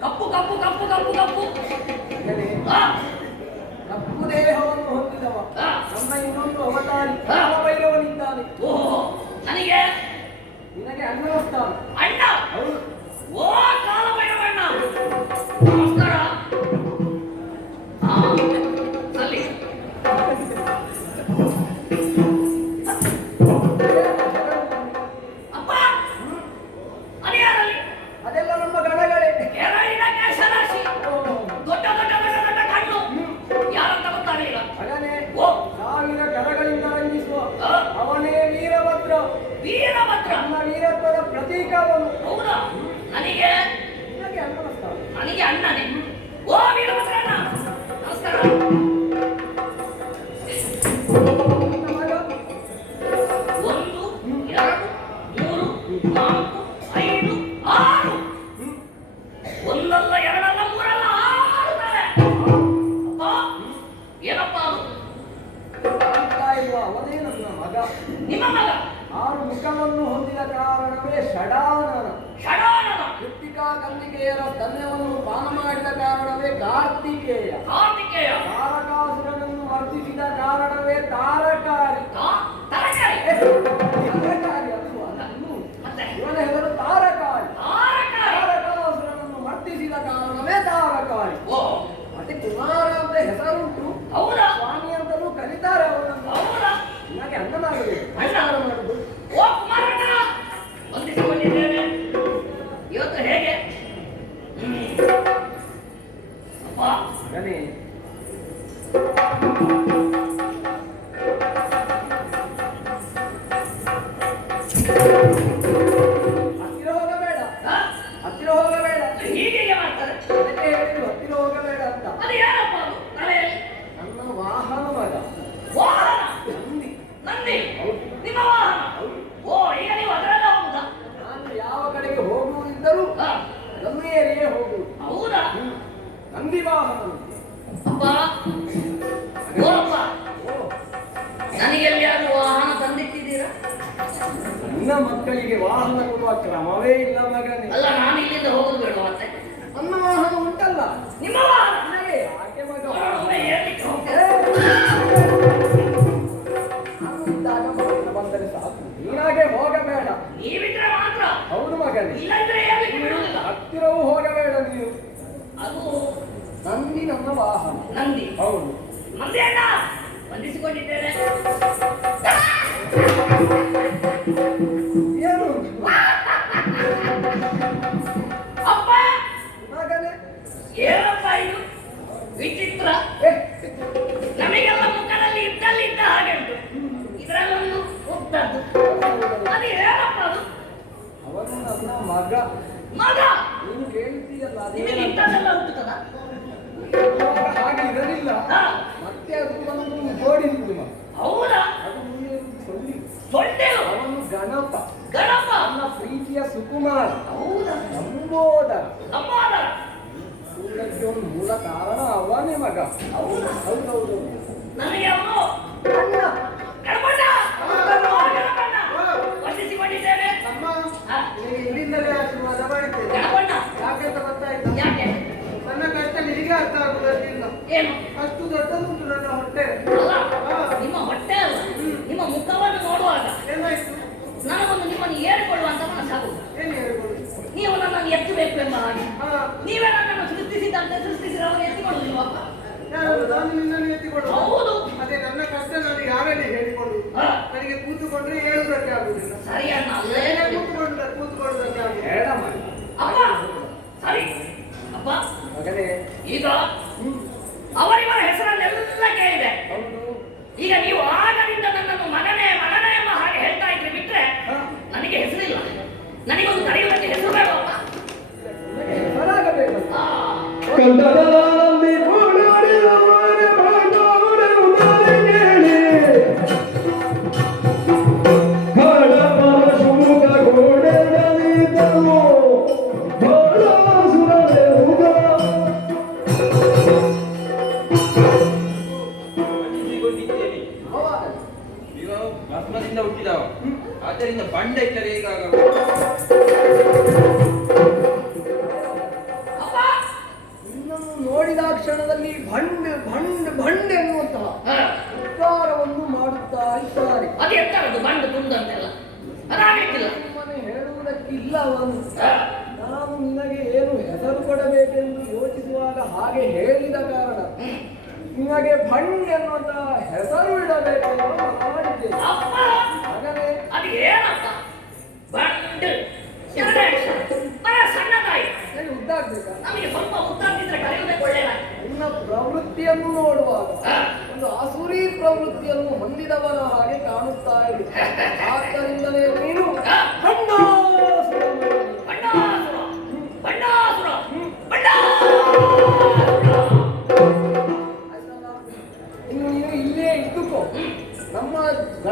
ಕಪ್ಪು ಕಪ್ಪು ಕಪ್ಪು ಕಪ್ಪು ಕಪ್ಪು? ಮಗನೇ, ಆ, ಕಪ್ಪು ದೇಹವನ್ನು ಹೊಂದಿದವ ಆ. ನಮ್ಮ ಇನ್ನೊಂದು ಅವತಾರಿ. ಆ. ಪ್ರತೀಕವನ್ನು ಹೌದಾ? ನನಗೆ ನಿನಗೆ ಅಣ್ಣನ ಸ್ಥಾನ. ನನಗೆ ಅಣ್ಣನೇ. ಓ ವೀರಭದ್ರಣ್ಣ, ನಮಸ್ಕಾರ. ನಿನ್ನ ಮಗ 1 2 3 4 5 6 ಒಂದಲ್ಲ ಎರಡಲ್ಲ ಮೂರಲ್ಲ 6 ತಾರೆ. ಅಪ್ಪ, ಏನಪ್ಪ ಅದು? ಕಾಣ್ತಾ ಇಲ್ವಾ? ಅವನೇ ನನ್ನ ಮಗ. ನಿಮ್ಮ ಮಗ 6 ಮುಖವನ್ನು ಹೊಂದಿದ ಕಾರಣವೇ ಷಡಾನನ. ಷಡಾನನ, ಕೃತ್ತಿಕಾ ಕಂದಿಕೆಯರ ಸ್ತನ್ಯವನ್ನು ಪಾನ ಮಾಡಿದ ಕಾರಣವೇ ಕಾರ್ತಿಕೇಯ. ಕಾರ್ತಿಕೇಯ, ತಾರಕಾಸುರನನ್ನು ಮರ್ದಿಸಿದ ಕಾರಣವೇ ತಾರಕಾರಿ. ತರಕಾರಿ. ತಾರಕಾರಿ ಅಲ್ವಾ? ಮತ್ತೆ ಇವನ ಹೆಸರು ತಾರಕಾರಿ. ತಾರಕಾರಿ. ತಾರಕಾಸುರನನ್ನು ಮರ್ದಿಸಿದ ಕಾರಣವೇ ತಾರಕಾರಿ. ಓ, ಮತ್ತೆ ಕುಮಾರ ಅಂತ ಹೆಸರುಂಟು. ಹೌದಾ? ಸ್ವಾಮಿ ಅಂತಲೂ ಕರೀತಾರೆ ಅವನನ್ನು. ಹೌದಾ? ನಿನಗೆ ಅಣ್ಣನಾಗಬೇಕು. ಅಣ್ಣ. ನಮಸ್ಕಾರ ಮಾಡುದು. ಓ ಕುಮಾರಣ್ಣ, ವಂದಿಸಿಕೊಂಡಿದ್ದೇನೆ. ಇವತ್ತು ಹೇಗೆ? ಅಪ್ಪ, ಮಗನೇ, ಹತ್ತಿರ ಹೋಗಬೇಡ. ಆ? ಹತ್ತಿರ ಹೋಗಬೇಡ. ಹೀಗೆ ಮಾಡ್ತಾರೆ. ಅದಕ್ಕೆ ಹೇಳಿದ್ರು ಹತ್ತಿರ ಹೋಗಬೇಡ ಅಂತ. ಅದು ಏನಪ್ಪ ಅದು ತಲೆಯಲ್ಲಿ? ನನ್ನ ವಾಹನ ಮಗ ವಾಹನ. ನಂದಿ. ನಂದಿ. ಹೌದು. ನಿಮ್ಮ ವಾಹನ. ಓ, ಈಗ ನೀವು ಅದರಲ್ಲ ಹೋಗುದಾ? ನಾನು ಯಾವ ಕಡೆಗೆ ಹೋಗುವುದಿದ್ದರೂ ಆ, ನಂದಿಯರಿಗೆ ಹೋಗುವುದು. ಹೌದಾ? ನಂದಿ ವಾಹನ. ಅಪ್ಪ, ಓ ಅಪ್ಪ, ನನಗೆಲ್ಲಿಯಾದ್ರೂ ವಾಹನ ತಂದಿಟ್ಟಿದ್ದೀರಾ? ನನ್ನ ಮಕ್ಕಳಿಗೆ ವಾಹನ ಕೊಡುವ ಕ್ರಮವೇ ಇಲ್ಲ ಮಗನೇ. ಅಲ್ಲ, ನಾನು ಇಲ್ಲಿಂದ ಹೋಗುದು ಬೇಡ ಮತ್ತೆ. ನನ್ನ ವಾಹನ ಉಂಟಲ್ಲ. ನಿಮ್ಮ ವಾಹನ ನನಗೆ ಯಾಕೆ ಮಗ? ಒಮ್ಮೆ ಏರ್ಲಿಕ್ಕೆ ಹೋಗ್ತೇನೆ. ನಾನು ಇದ್ದಾಗ ಮಾತ್ರ ಬಂದರೆ ಸಾಕು. ನೀನಾಗೆ ಹೋಗಬೇಡ. ನೀವಿದ್ರೆ ಮಾತ್ರ, ಹೌದು ಮಗನೇ. ಇಲ್ಲಂದ್ರೆ ಏರ್ಲಿಕ್ಕೆ ಬಿಡುವುದಿಲ್ಲ. ಹತ್ತಿರವೂ ಹೋಗಬೇಡ ನೀನು. ಅದು ನಂದಿ ನನ್ನ ವಾಹನ. ನಂದಿ. ಹೌದು. ನಂದಿ ಅಣ್ಣ, ವಂದಿಸಿಕೊಂಡಿದ್ದೇನೆ. ಏನು ಅಪ್ಪ, ಮಗನೇ? ಏನಪ್ಪ ಇದು ವಿಚಿತ್ರ? ಏ, ನಮಗೆಲ್ಲ ಮುಖದಲ್ಲಿ ಇದ್ದ ಹಾಗೆ ಉಂಟು, ಇದರಲ್ಲೊಂದು ಉದ್ದದ್ದು. ಅದು ಏನಪ್ಪ ಅದು? ಅವನು ನನ್ನ ಮಗ. ಮಗ, ನೀನು ಕೇಳ್ತೀಯಲ್ಲ ಅದೇ ನಿಮಗೆ ಇಂಥದ್ದೆಲ್ಲ ಹುಟ್ಟುತ್ತದ? ಇವಾಗ ಹಾಗೆ ಇರಲಿಲ್ಲ. ಮತ್ತೆ ಅದು ಬಂದು ಜೋಡಿಸಿದ್ರು ಮಗ. ಹೌದಾ? ಅದು ಮುಂದೆ ಸೊಳ್ಳಿ. ಸೊಳ್ಳೆಯು? ಅವನು ಗಣಪ. ಗಣಪ. ನನ್ನ ಪ್ರೀತಿಯ ಸುಕುಮಾರ. ಹೌದಾ? ಲಂಬೋದರ. ನಮ್ಮೋದರ. ಇದಕ್ಕೆ ಒಂದು ಮೂಲ ಕಾರಣ ಅವನೇ ಮಗ. ಹೌದಾ? ಹೌದೌದು. ನನಗೆ ಅವನು ಅಣ್ಣ. ಗಣಪಣ್ಣ. ಓ, ಗಣಪಣ್ಣ, ವಂದಿಸಿಕೊಂಡಿದ್ದೇನೆ. ಅಮ್ಮ, ಹಾ, ನಿನಗೆ ಇಲ್ಲಿಂದಲೇ ಆಶೀರ್ವಾದ ಮಾಡಿದ್ದೇನೆ. ಗಣಪಣ್ಣ. ಯಾಕೆಂತ ಗೊತ್ತಾಯ್ತಾ? ಯಾಕೆ? ನನ್ನ ಕಷ್ಟ ನಿನಗೆ ಅರ್ಥ ಆಗುವುದಿಲ್ಲ. ಏನು? ಅಷ್ಟು ದೊಡ್ಡದುಂಟು ನನ್ನ ಹೊಟ್ಟೆ. ಅಲ್ಲ, ನಿಮ್ಮ ಹೊಟ್ಟೆ ಅಲ್ಲ, ನಿಮ್ಮ ಮುಖವನ್ನು ನೋಡುವಾಗ ಏನಾಯ್ತು? ನನಗೊಂದು ನಿಮ್ಮನ್ನು ಏರಿಕೊಳ್ಳುವಂತ ಮನಸ್ಸಾಗುವುದು. ಏನು ಹೇಳ್ಬೋದು? ನೀವು ನನ್ನನ್ನು ಎತ್ತಬೇಕು ಎಂಬ ಹಾಗೆ. ಹಾ, ನೀವೇ ನನ್ನನ್ನು ಸೃಷ್ಟಿಸಿದಂತೆ ಸೃಷ್ಟಿಸಿದವರು ಎತ್ತಿಕೊಳ್ಳುವುದಿಲ್ವಾ? ಯಾರು? ನಾನು ನಿನ್ನನ್ನು ಎತ್ತಿಕೊಳ್ಳುವುದು? ಹೌದು. ಅದೇ ನನ್ನ ಕಷ್ಟ ನಾನು ಯಾರಲ್ಲಿ ಹೇಳಿಕೊಳ್ಳುವುದು? ಹಾ. ನನಗೆ ಕೂತುಕೊಂಡ್ರೆ ಹೇಳುವುದಕ್ಕೆ ಆಗುವುದಿಲ್ಲ. ಸರಿ ಅಣ್ಣ, ಅಲ್ಲೇ ಏನೇ ಇರು. ಕೂತ್ಕೊಳ್ಳುವುದಕ್ಕೆ ಆಗುವುದಿಲ್ಲ. ಬೇಡ ಮಗ. ಅಪ್ಪ, ಸರಿ ಅಪ್ಪ, ಮಗನೇ. ಈಗ ಅವರಿವರ ಹೆಸರನ್ನೆಲ್ಲ ಕೇಳಿದೆ. ಹೌದು. ಈಗ ನೀವು ಆಗದಿಂದ ನನ್ನನ್ನು ಮಗನೇ ಮಗನೇ ಎಂಬ ಹಾಗೆ ಹೇಳ್ತಾ ಇದ್ರೆ ಬಿಟ್ರೆ ಹಾ. ನನಗೆ ಹೆಸರಿಲ್ಲ. ನನಗೊಂದು ಕರೆಯುವುದಕ್ಕೆ ಹೆಸರು ಬೇಡವಲ್ಲ? ನಿನಗೆ ಹೆಸರಾಗಬೇಕು. ಆ, ಕಂದರಾನಂದಿ ಕೋಡಾಡಿದ ಮಾರೆ ಬಾಂಧವರೇ ಉದಾರಿ ಕೇಳಿ. ಹಡಪರ ಶುಭ ಗೋಡೆಗಳಿದ್ದವು, ಬಾಳಾಸುರರೇ ಹುಗ. ವಂದಿಸಿಕೊಂಡಿದ್ದೇನೆ. ಹೌದಾ? ಇವರು ಭಸ್ಮದಿಂದ ಹುಟ್ಟಿದವ, ಆದ್ದರಿಂದ ಬಂಡ ಇಟ್ಟರೆ ಹೇಗಾಗಬೇಕು? ಅಪ್ಪ, ನಿನ್ನನ್ನು ನೋಡಿದ ಕ್ಷಣದಲ್ಲಿ ಭಂಡ್ ಭಂಡ್ ಭಂಡ್ ಎನ್ನುವಂತಹ ಹಾ, ಉದ್ಗಾರವನ್ನು ಮಾಡುತ್ತಾ ಇದ್ದಾರೆ. ಅದು ಎಂತರದು ಬಂಡು ತುಂಡಂತೆಲ್ಲ ಅದಾಗಲಿಕ್ಕಿಲ್ಲ. ಸುಮ್ಮನೆ ಹೇಳುವುದಕ್ಕಿಲ್ಲ ಅವನು. ಹಾ, ನಾನು ನಿನಗೆ ಏನು ಹೆಸರು ಕೊಡಬೇಕೆಂದು ಯೋಚಿಸುವಾಗ ಹಾಗೆ ಹೇಳಿದ ಕಾರಣ ನಿನಗೆ ಭಂಡ್ ಎನ್ನುವಂತಹ ಹೆಸರು ಇಡಬೇಕೆಂದು ಮಾಡಿದ್ದೇನೆ. ಅಪ್ಪ, ಮಗನೇ, ಅದು ಏನಪ್ಪ? ಬಂಡು ಎರಡೇ ಅಕ್ಷರ. ಸಣ್ಣದಾಯಿ. ನನಗೆ ಉದ್ದಾಗಬೇಕಾ? ನಮಗೆ ಸ್ವಲ್ಪ ಉದ್ದಾಗಿದ್ರೆ ಕರೆಯುವುದಕ್ಕೆ ಒಳ್ಳೆಯದಾಗಿ. ನಿನ್ನ ಪ್ರವೃತ್ತಿಯನ್ನು ನೋಡುವಾಗ ಹಾ, ಒಂದು ಆಸುರಿ ಪ್ರವೃತ್ತಿಯನ್ನು ಹೊಂದಿದವನ ಹಾಗೆ ಕಾಣುತ್ತಾ ಇದೆ. ಆದ್ದರಿಂದಲೇ ನೀನು ಹಾ. ಖಂಡಾಸುರ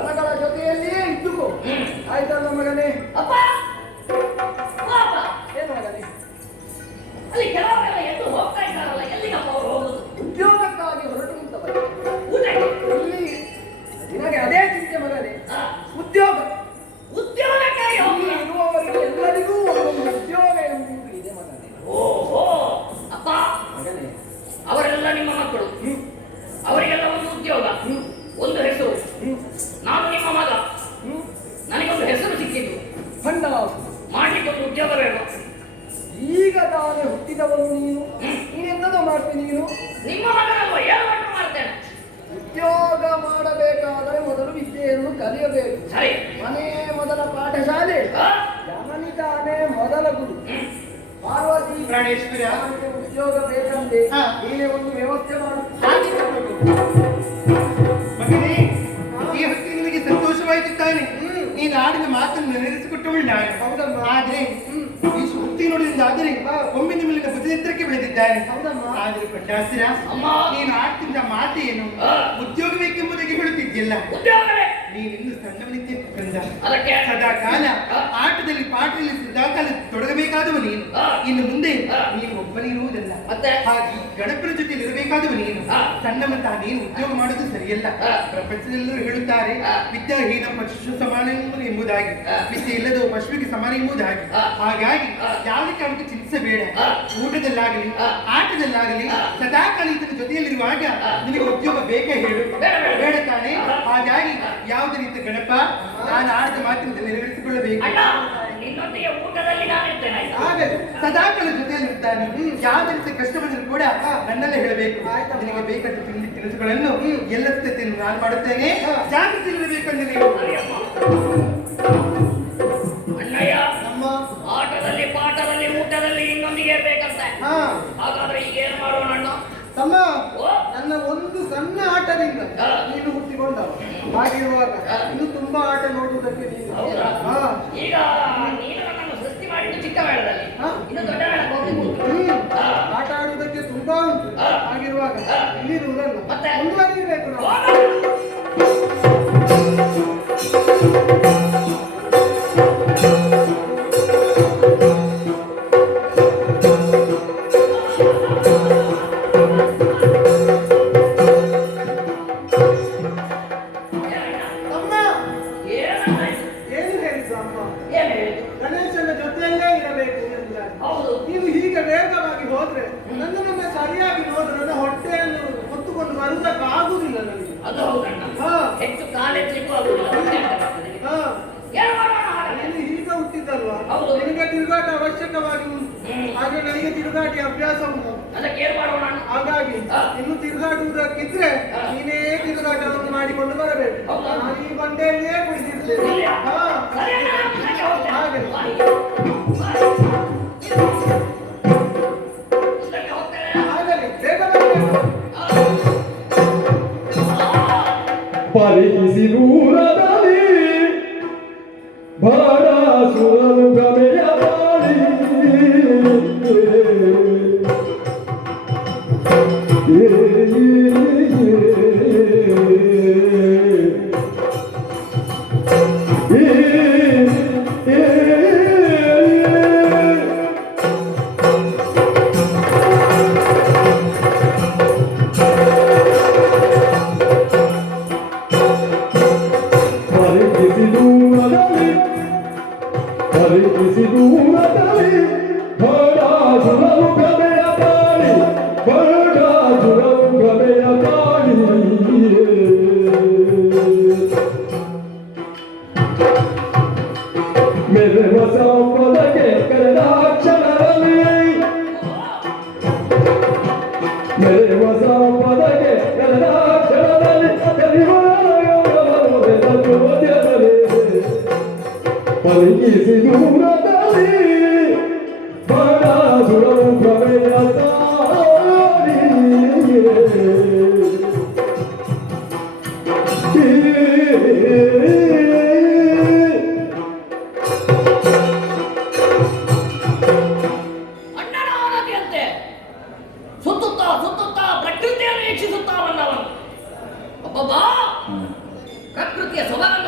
ದನಗಳ ಜೊತೆಯಲ್ಲಿಯೇ ಇದ್ದುಕೋ. ಆಯ್ತಲ್ಲ ಮಗನೇ? ಅಪ್ಪ ಪಾಪ ಏನು ಮಗನೇ? ಅಲ್ಲಿ ಕೆಲವರೆಲ್ಲ ಎದ್ದು ಹೋಗ್ತಾ ಇದ್ದಾರಲ್ಲ, ಎಲ್ಲಿಗಪ್ಪ ಅವರು ಹೋಗುದು? ಉದ್ಯೋಗಕ್ಕಾಗಿ ಹೊರಟು ನಿಂತವರು. ಊಟಕ್ಕೆ ಇಲ್ಲಿ ನಿನಗೆ ಅದೇ ಚಿಂತೆ ಮಗನೇ. ಆ, ಉದ್ಯೋಗ ಉದ್ಯೋಗಕ್ಕಾಗಿ ಇಲ್ಲಿ ಹೋಗುದು. ಇರುವವರಿಗೆ ಎಲ್ಲರಿಗೂ ಒಂದೊಂದು ಉದ್ಯೋಗ ಎಂಬುದು ಇದೆ ಮಗನೇ. ಓಹೋ ಅಪ್ಪ, ಮಗನೇ, ಅವರೆಲ್ಲ ನಿಮ್ಮ ಮಕ್ಕಳು, ಅವರಿಗೆಲ್ಲ ಒಂದು ಉದ್ಯೋಗ, ಒಂದು ಹೆಸರು. ನಾನು ನಿಮ್ಮ ಮಗ, ನನಗೊಂದು ಹೆಸರು ಸಿಕ್ಕಿದ್ದು, ಭಂಡ ಮಾಡ್ಲಿಕ್ಕೆ ಒಂದು ಉದ್ಯೋಗ ಬೇಡ. ಈಗ ತಾನೇ ಹುಟ್ಟಿದವನು ನೀನು. ನೀನೆಂದೋ ಮಾಡ್ತೀನಿ ನೀನು. ನಿಮ್ಮ ಮಗನಲ್ವ, ಏನು ಮಾಡ್ತೇನೆ. ಉದ್ಯೋಗ ಮಾಡಬೇಕಾದರೆ ಮೊದಲು ವಿದ್ಯೆಯನ್ನು ಕಲಿಯಬೇಕು. ಸರಿ. ಮನೆ ಮೊದಲ ಪಾಠಶಾಲೆ, ಆ? ಜನನಿತಾನೆ ಮೊದಲ ಗುರು. ಪಾರ್ವತಿ ಪ್ರಾಣೇಶ್ವರ. ನನಗೆ ಉದ್ಯೋಗ ಬೇಕಂತೆ. ಹಾ. ನೀನೇ ಒಂದು ವ್ಯವಸ್ಥೆ ಮಾಡು. ಮಗನೇ, ಈ ಹೊತ್ತಿಗೆ ನಿನಗೆ ಸಂತೋಷವಾಯಿತು ತಾನೆ? ನೀನು ಆಡಿದ ಮಾತನ್ನು ನೆನೆಸಿಕೊಟ್ಟವಳು ನಾನು. ಹೌದಮ್ಮ. ಆದ್ರೆ ಈ ಸುದ್ದಿ ನೋಡಿದಾದರೆ ಒಮ್ಮೆ ನಿಮ್ಮಲ್ಲಿನ ಬುದ್ಧಿಯಂತ್ರಕ್ಕೆ ಬೆಳೆದಿದ್ದಾನೆ. ಹೌದಮ್ಮ. ಆದ್ರೆ ಪಟ್ಟಾಸಿರ, ಅಮ್ಮ. ನೀನು ಆಡ್ತಿದ್ದ ಮಾತೇನು? ಆ. ಉದ್ಯೋಗ ಬೇಕೆಂಬುದಾಗಿ ಹೇಳುತ್ತಿದ್ಯಲ್ಲ. ಉದ್ಯೋಗವೇ ನೀನಿನ್ನು ಸಣ್ಣವನಿದ್ದೆ ಕಂದ. ಅದಕ್ಕೆ ಸದಾ ಕಾಲ ಆ. ಆಟದಲ್ಲಿ ಪಾಠದಲ್ಲಿ ಸದಾ ಕಾಲ ತೊಡಗಬೇಕಾದವ ನೀನು. ಆ. ಇನ್ನು ಮುಂದೆ ಆ. ನೀನು ಒಬ್ಬನಿರುವುದಲ್ಲ. ಮತ್ತೆ? ಹಾಗೆ ಗಣಪನ ಜೊತೆ ಇರಬೇಕಾದವ ನೀನು. ಆ. ಸಣ್ಣವಂತ ನೀನು ಉದ್ಯೋಗ ಮಾಡುವುದು ಸರಿಯಲ್ಲ. ಆ. ಪ್ರಪಂಚದಲ್ಲೂ ಹೇಳುತ್ತಾರೆ, ಆ. ವಿದ್ಯಾಹೀನ ಪಶು ಸಮಾನ ಎಂಬುದಾಗಿ, ಆ. ವಿದ್ಯೆ ಇಲ್ಲದ ಪಶುವಿಗೆ ಸಮಾನ ಎಂಬುದಾಗಿ. ಆ. ಹಾಗಾಗಿ ಆ. ಯಾವುದಕ್ಕೆ ಅವನಿಗೆ ಚಿಂತಿಸಬೇಡ. ಆ. ಊಟದಲ್ಲಾಗಲಿ ಆ. ಆಟದಲ್ಲಾಗಲಿ ಆ. ಸದಾ ಕಾಲ ಈತನ ಜೊತೆಯಲ್ಲಿರುವಾಗ ಆ. ನಿನಗೆ ಉದ್ಯೋಗ ಬೇಕೇ ಹೇಳು. ಬೇಡ, ಬೇಡ. ಬೇಡ ತಾನೆ? ಆ. ಹಾಗಾಗಿ ಯಾವುದೇ ರೀತಿ ಗಣಪ ನಾನು ಆಡಿದ ಮಾತಿನಿಂದ ನೆರವೇರಿಸಿಕೊಳ್ಳಬೇಕು. ಅಣ್ಣ, ನಿನ್ನೊಂದಿಗೆ ಊಟದಲ್ಲಿ ನಾನಿರ್ತೇನೆ, ಆಯ್ತಾ? ಹಾಗೆ ಸದಾ ಕಾಲ ಜೊತೆಯಲ್ಲಿರ್ತಾನೆ. ಯಾವುದೇ ರೀತಿ ಕಷ್ಟ ಬಂದರೂ ಕೂಡ ನನ್ನಲ್ಲೇ ಹೇಳಬೇಕು. ಆಯ್ತಮ್ಮ. ನಿನಗೆ ಬೇಕಾದ ತಿಂಡಿ ತಿನಿಸುಗಳನ್ನು ಎಲ್ಲ ಸ್ಥಿತಿಯನ್ನು ನಾನು ಮಾಡುತ್ತೇನೆ. ಜಾಗೃತಿಯಲ್ಲಿರಬೇಕಂದ್ರೆ ನೀವು. ಸರಿಯಪ್ಪ. ಅಣ್ಣಯ್ಯ, ನಮ್ಮ ಆಟದಲ್ಲಿ ಪಾಠದಲ್ಲಿ ಊಟದಲ್ಲಿ ನಿನ್ನೊಂದಿಗೆ ಇರ್ಬೇಕಂತ. ಹಾ ಹಾಗಾದ್ರೆ ಈಗ ಏನ್ ಮಾಡೋಣ ಅಣ್ಣ? ತಮ್ಮ, ಓ, ನನ್ನ ಒಂದು ಸಣ್ಣ ಆಟದಿಂದ ಆ. ನೀನು ಹುಟ್ಟಿಕೊಂಡವ. ಹಾಗಿರುವಾಗ ಇನ್ನು ತುಂಬಾ ಆಟ ನೋಡುವುದಕ್ಕೆ ನೀನು. ಹೌದಾ? ಹಾ. ಈಗ ನೀನು ನನ್ನನ್ನು ಸೃಷ್ಟಿ ಮಾಡಿದ್ದು ಚಿಕ್ಕ ಮೇಳದಲ್ಲಿ, ಹಾ. ಇನ್ನು ದೊಡ್ಡ ಮೇಳಕ್ಕೆ ಹೋಗ್ಲಿಕ್ಕೆ ಉಂಟು. ಆ. ಆಟ ಆಡುವುದಕ್ಕೆ ತುಂಬಾ ಉಂಟು. ಆ. ಹಾಗಿರುವಾಗ ಆ. ಇಲ್ಲಿರುವುದಲ್ಲ, ಮತ್ತೆ? ಮುಂದುವರಿಯಬೇಕು ನಾವು. ಹೋಗೋಣ. ತಮ್ಮ, ಏನಣ್ಣ ಇದು? ಏನು ಹೇಳಿದ್ರು ಅಮ್ಮ? ಏನ್ ಹೇಳಿದ್ದು? ಗಣೇಶನ ಜೊತೆಯಲ್ಲೇ ಇರಬೇಕು ಎಂಬುದಾಗಿ. ಹೌದು. ನೀವು ಹೀಗೆ ವೇಗವಾಗಿ ಹೋದ್ರೆ ನನ್ನನ್ನು ಸರಿಯಾಗಿ ನೋಡ್ರೆ ನನ್ನ ಹೊಟ್ಟೆಯನ್ನು ಹೊತ್ತುಕೊಂಡು ಬರುವುದಕ್ಕಾಗುವುದಿಲ್ಲ ನನಗೆ. ಅದು ಹೌದಣ್ಣ. ಹಾ. ಹೆಚ್ಚು ಕಾಲೆತ್ತಲಿಕ್ಕೂ ಆಗುದಿಲ್ಲ, ಹೊಟ್ಟೆ ಅಂತ ಬರ್ತದೆ. ಹಾ. ಏನ್ ಮಾಡೋಣ ಹಾಗಾದ್ರೆ? ನೀನು ಈಗ ಹುಟ್ಟಿದ್ದಲ್ವಾ? ಹೌದು. ನಿನಗೆ ತಿರುಗಾಟ ಅವಶ್ಯಕವಾಗಿ ಉಂಟು. ಹಾಗೆ ನನಗೆ ತಿರುಗಾಟಿ ಅಭ್ಯಾಸ ಉಂಟು. ಅದಕ್ಕೆ ಏನ್ ಮಾಡೋಣ ಅಣ್ಣ? ಹಾಗಾಗಿ ಹಾ. ಇನ್ನು ತಿರುಗಾಡುವುದಕ್ಕಿದ್ರೆ ಹಾ. ನೀನೇ ತಿರುಗಾಟವನ್ನು ಮಾಡಿಕೊಂಡು ಬರಬೇಕು. ಹೌದಾ? ನಾನು ಈ ಬಂಡೆಯಲ್ಲಿಯೇ ಕುಳಿತಿರ್ತೇನೆ. ಸರಿಯಾ? ಹಾ. ಸರಿ ಅಣ್ಣ, ನಾನು ಮುಂದಕ್ಕೆ ಹೋಗ್ತೇನೆ. ಹಾಗೆ. ಮುಂದಕ್ಕೆ ಹೋಗ್ತೇನೆ. ಆಗಲಿ, ಬೇಗ ಬರಬೇಕು. ಪರಿಗಿಸಿ ದೂರದಲ್ಲಿ ಬಾಣಾಸುರನು ಗಮೆಯ ಬಾಳಿ ಪರಿಗಿಸಿ ದೂರದಲ್ಲಿ ಪರಿಗಿಸಿ ದೂರದಲ್ಲಿ ಬಾಣಾಸುರನು ಗಮೆಯ ಬಾಳಿ ಬಾಣಾಸುರನು ಗಮೆಯ ಬಾಳಿ ಮೆರೆವ ಸಂಪದಕ್ಕೆ ಕರೆದಾಕ್ಷಣದಲ್ಲಿ ಮೆರೆವ ಸಂಪದಕ್ಕೆ ಕರೆದಾಕ್ಷಣದಲ್ಲಿ ಪರಿಗಿಸಿ ದೂರದಲ್ಲಿ ಬಾಣಾಸುರನು ಗಮೆಯ ತಾಳಿ ಅಣ್ಣನ ಆನತಿಯಂತೆ ಸುತ್ತುತ್ತಾ ಸುತ್ತುತ್ತಾ ಪ್ರಕೃತಿಯನ್ನು ವೀಕ್ಷಿಸುತ್ತಾ ಬಂದವನು. ಒಬ್ಬೊಬ್ಬ ಪ್ರಕೃತಿಯ ಸೊಬಗನ್ನು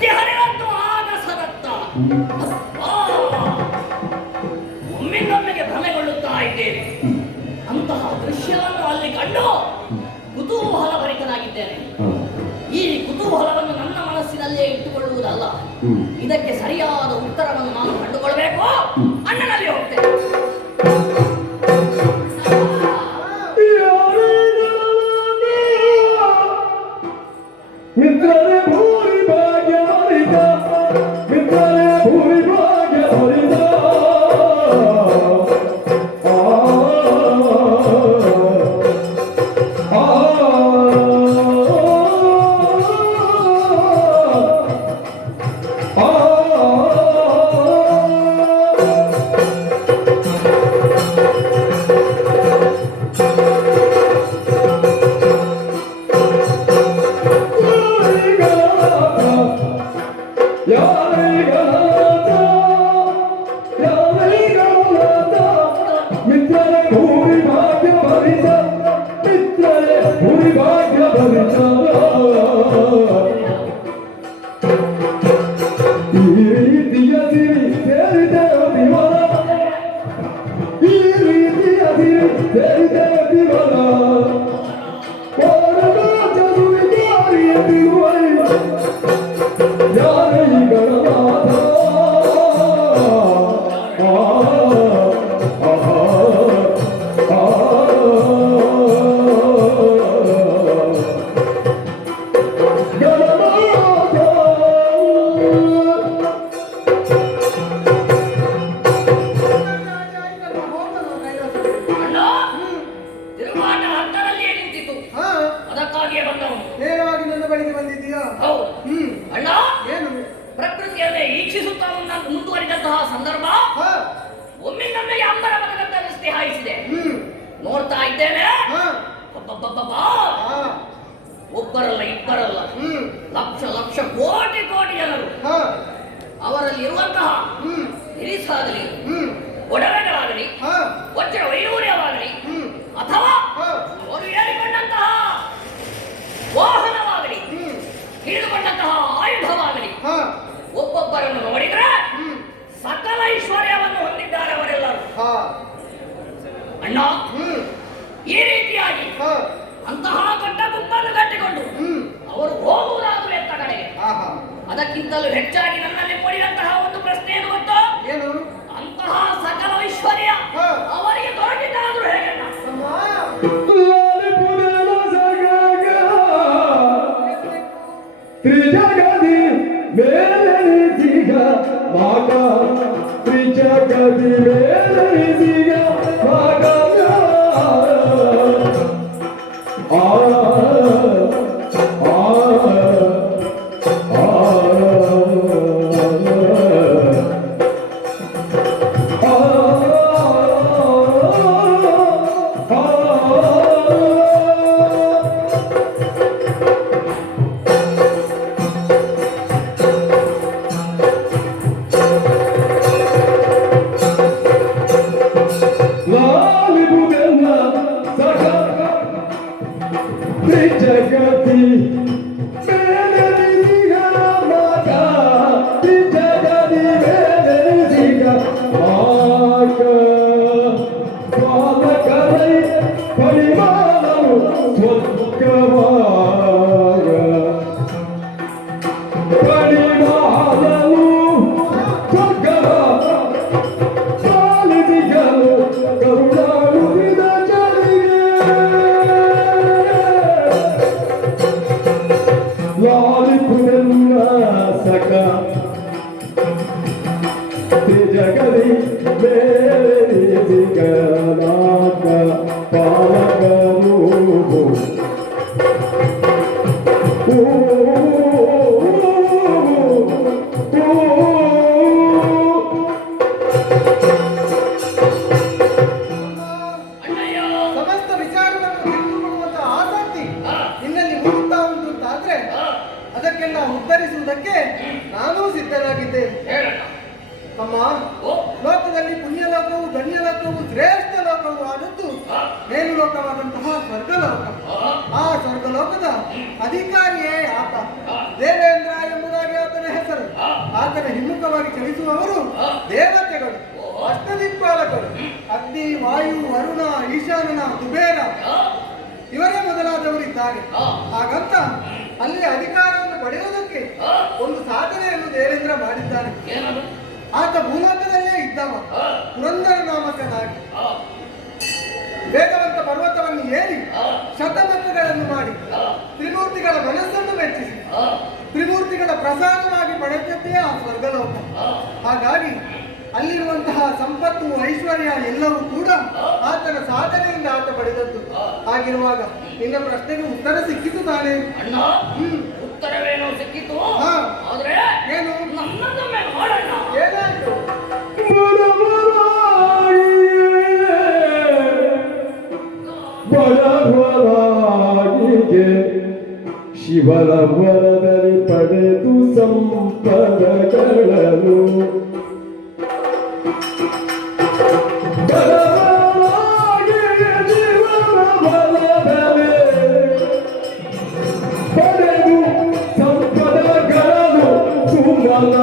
ದೃಷ್ಟಿ ಹರಿವಂತು ಆಗ ಸದತ್ತ ಒಮ್ಮಿಂದೊಮ್ಮೆಗೆ ಭ್ರಮೆಗೊಳ್ಳುತ್ತಾ ಇದ್ದೇನೆ. ಅಂತಹ ದೃಶ್ಯವನ್ನು ಅಲ್ಲಿ ಕಂಡು ಕುತೂಹಲ ಭರಿತನಾಗಿದ್ದೇನೆ. ಈ ಕುತೂಹಲವನ್ನು ನನ್ನ ಮನಸ್ಸಿನಲ್ಲೇ ಇಟ್ಟುಕೊಳ್ಳುವುದಲ್ಲ, ಇದಕ್ಕೆ ಸರಿಯಾದ ಉತ್ತರವನ್ನು ನಾನು ಕಂಡುಕೊಳ್ಳಬೇಕು. ಅಣ್ಣನಲ್ಲಿ ಹೋಗ್ತೇನೆ. ಮಿತ್ರರೇ ಭೂರಿ ಭಾಗ್ಯ ಹರಿದ, ಮಿತ್ರರೇ ಭೂರಿ ಭಾಗ್ಯ ಹರಿದ. ಮುಂದುವರಿದಂತಹ ಸಂದರ್ಭ ಒಮ್ಮಿಂದೊಮ್ಮೆಗೆ ಅಂಬರ ಪದಕದ ದೃಷ್ಟಿ ಹಾಯಿಸಿದೆ. ನೋಡ್ತಾ ಇದ್ದೇನೆ, ಒಬ್ಬರಲ್ಲ ಇಬ್ಬರಲ್ಲ, ಲಕ್ಷ ಲಕ್ಷ ಕೋಟಿ ಕೋಟಿ ಜನರು. ಅವರಲ್ಲಿ ಇರುವಂತಹ ಇರಿಸಾಗಲಿ, ಒಡವೆಗಳಾಗಲಿ, ವಜ್ರ ವೈಡೂರ್ಯವಾಗಲಿ, ಅಥವಾ ಅವರು ಏರಿಕೊಂಡಂತಹ ವಾಹನವಾಗಲಿ, ಹಿಡಿದುಕೊಂಡಂತಹ ಆಯುಧವಾಗಲಿ, ಒಬ್ಬೊಬ್ಬರನ್ನು ನೋಡಿದ್ರೆ ಸಕಲ ಐಶ್ವರ್ಯವನ್ನು ಹೊಂದಿದ್ದಾರೆ ಅವರೆಲ್ಲರೂ. ಅಣ್ಣ, ಈ ರೀತಿಯಾಗಿ ಅಂತಹ ದೊಡ್ಡ ಗುಂಪನ್ನು ಕಟ್ಟಿಕೊಂಡು ಅವರು ಹೋಗುವುದಾದರೂ ಎತ್ತ ಕಡೆಗೆ. ಅದಕ್ಕಿಂತಲೂ ಹೆಚ್ಚಾಗಿ ನನ್ನಲ್ಲಿ ಮೂಡಿದಂತಹ ಒಂದು ಪ್ರಶ್ನೆ ಏನು ಗೊತ್ತೋ? ಅಂತಹ ಸಕಲ ಐಶ್ವರ್ಯ ಅವರಿಗೆ ದೊರಕಿದ್ದಾದರೂ ಹೇಗಣ್ಣ? ತ್ರಿಜಗದಿ ಮೇಲೆನಿಸಿಗ ಮಗ, ತ್ರಿಜಗದಿ ಮೇಲೆನಿಸಿಗ ಮಗ. ತ್ರಿಜಗತಿ ಮೇಲೆನಿಸಿಗ ಮಗ, ತ್ರಿಜಗದಿ ಮೇಲೆನಿಸಿಗ ಮಗ. ಬಾಲಕರೈ ಪರಿಮಾಣವು ಸ್ವರ್ಗವಾಗ, ಪರಿಮಾಣವು ಸ್ವರ್ಗವ ಪಾಲಿಸಿಗಲು ಕರುಣಾಳುವಿದ ಜನಿಗೆ. ಲಾಲಿಪುರನ್ನ ಸಕ ತ್ರಿಜಗದಿ ಮೇಲೆನಿಸಿಗ ನಾಗ ಪಾಲಕನು. ಸಮಸ್ತ ವಿಚಾರವನ್ನು ತಿಳಿದುಕೊಳ್ಳುವಂತಹ ಆಸಕ್ತಿ ನಿನ್ನಲ್ಲಿ ಮೂಡುತ್ತಾ ಉಂಟು ಅಂತಾದ್ರೆ ಅದಕ್ಕೆಲ್ಲ ಉತ್ತರಿಸುವುದಕ್ಕೆ ನಾನೂ ಸಿದ್ಧನಾಗಿದ್ದೇನೆ. ತಮ್ಮ, ಲೋಕದಲ್ಲಿ ಪುಣ್ಯಲೋಕವು, ಧನ್ಯಲೋಕವು, ಶ್ರೇಷ್ಠ ಲೋಕವು ಆದದ್ದು ಮೇಲು ಲೋಕವಾದಂತಹ ಸ್ವರ್ಗಲೋಕ. ಆ ಸ್ವರ್ಗಲೋಕದ ಅಧಿಕಾರಿಯೇ ಆತ. ದೇವೇಂದ್ರ ಎಂಬುದಾಗಿ ಆತನ ಆತನ ಹಿಮ್ಮುಖವಾಗಿ ಚಲಿಸುವವರು ದೇವತೆಗಳು, ಅಷ್ಟದಿಕ್ಪಾಲಕರು, ಅಗ್ನಿ, ವಾಯು, ವರುಣ, ಈಶಾನನ, ಕುಬೇರ ಇವರೇ ಮೊದಲಾದವರು ಇದ್ದಾರೆ. ಹಾಗಂತ ಅಲ್ಲಿ ಅಧಿಕಾರವನ್ನು ಪಡೆಯುವುದಕ್ಕೆ ಒಂದು ಸಾಧನೆಯನ್ನು ದೇವೇಂದ್ರ ಮಾಡಿದ್ದಾನೆ. ಏನದು? ಆತ ಭೂಲೋಕದಲ್ಲೇ ಇದ್ದವ, ಪುರಂದರ ನಾಮಕನಾಗಿ ವೇಗವಂತ ಪರ್ವತವನ್ನು ಏರಿ ಶತಮತಗಳನ್ನು ಮಾಡಿ ತ್ರಿಮೂರ್ತಿಗಳ ಮನಸ್ಸನ್ನು ಮೆಚ್ಚಿಸಿ ತ್ರಿಮೂರ್ತಿಗಳ ಪ್ರಸಾದವಾಗಿ ಪಡೆದದ್ದೇ ಆ ಸ್ವರ್ಗಲೋಕ. ಹಾಗಾಗಿ ಅಲ್ಲಿರುವಂತಹ ಸಂಪತ್ತು, ಐಶ್ವರ್ಯ ಎಲ್ಲವೂ ಕೂಡ ಆತನ ಸಾಧನೆಯಿಂದ ಆತ ಪಡೆದದ್ದು. ಆಗಿರುವಾಗ ನಿನ್ನ ಪ್ರಶ್ನೆಗೆ ಉತ್ತರ ಸಿಕ್ಕಿತು ತಾನೆ? ಅಣ್ಣ, ಉತ್ತರವೇನೋ ಸಿಕ್ಕಿತು. ಹಾ. ಆದ್ರೆ ಏನು? ನನ್ನದೊಮ್ಮೆ ನೋಡಣ್ಣ. ಏನಾಯ್ತು? ಬಡವರಾಗಿಗೆ ಶಿವನ ವರದಲ್ಲಿ ಪಡೆದು ಸಂಪದಗಳನ್ನು ಬಡವರಾಗಿಗೆ ಶಿವನ ವರದಲ್ಲಿ ಪಡೆದು ಸಂಪದಗಳನ್ನು ಸುಮನ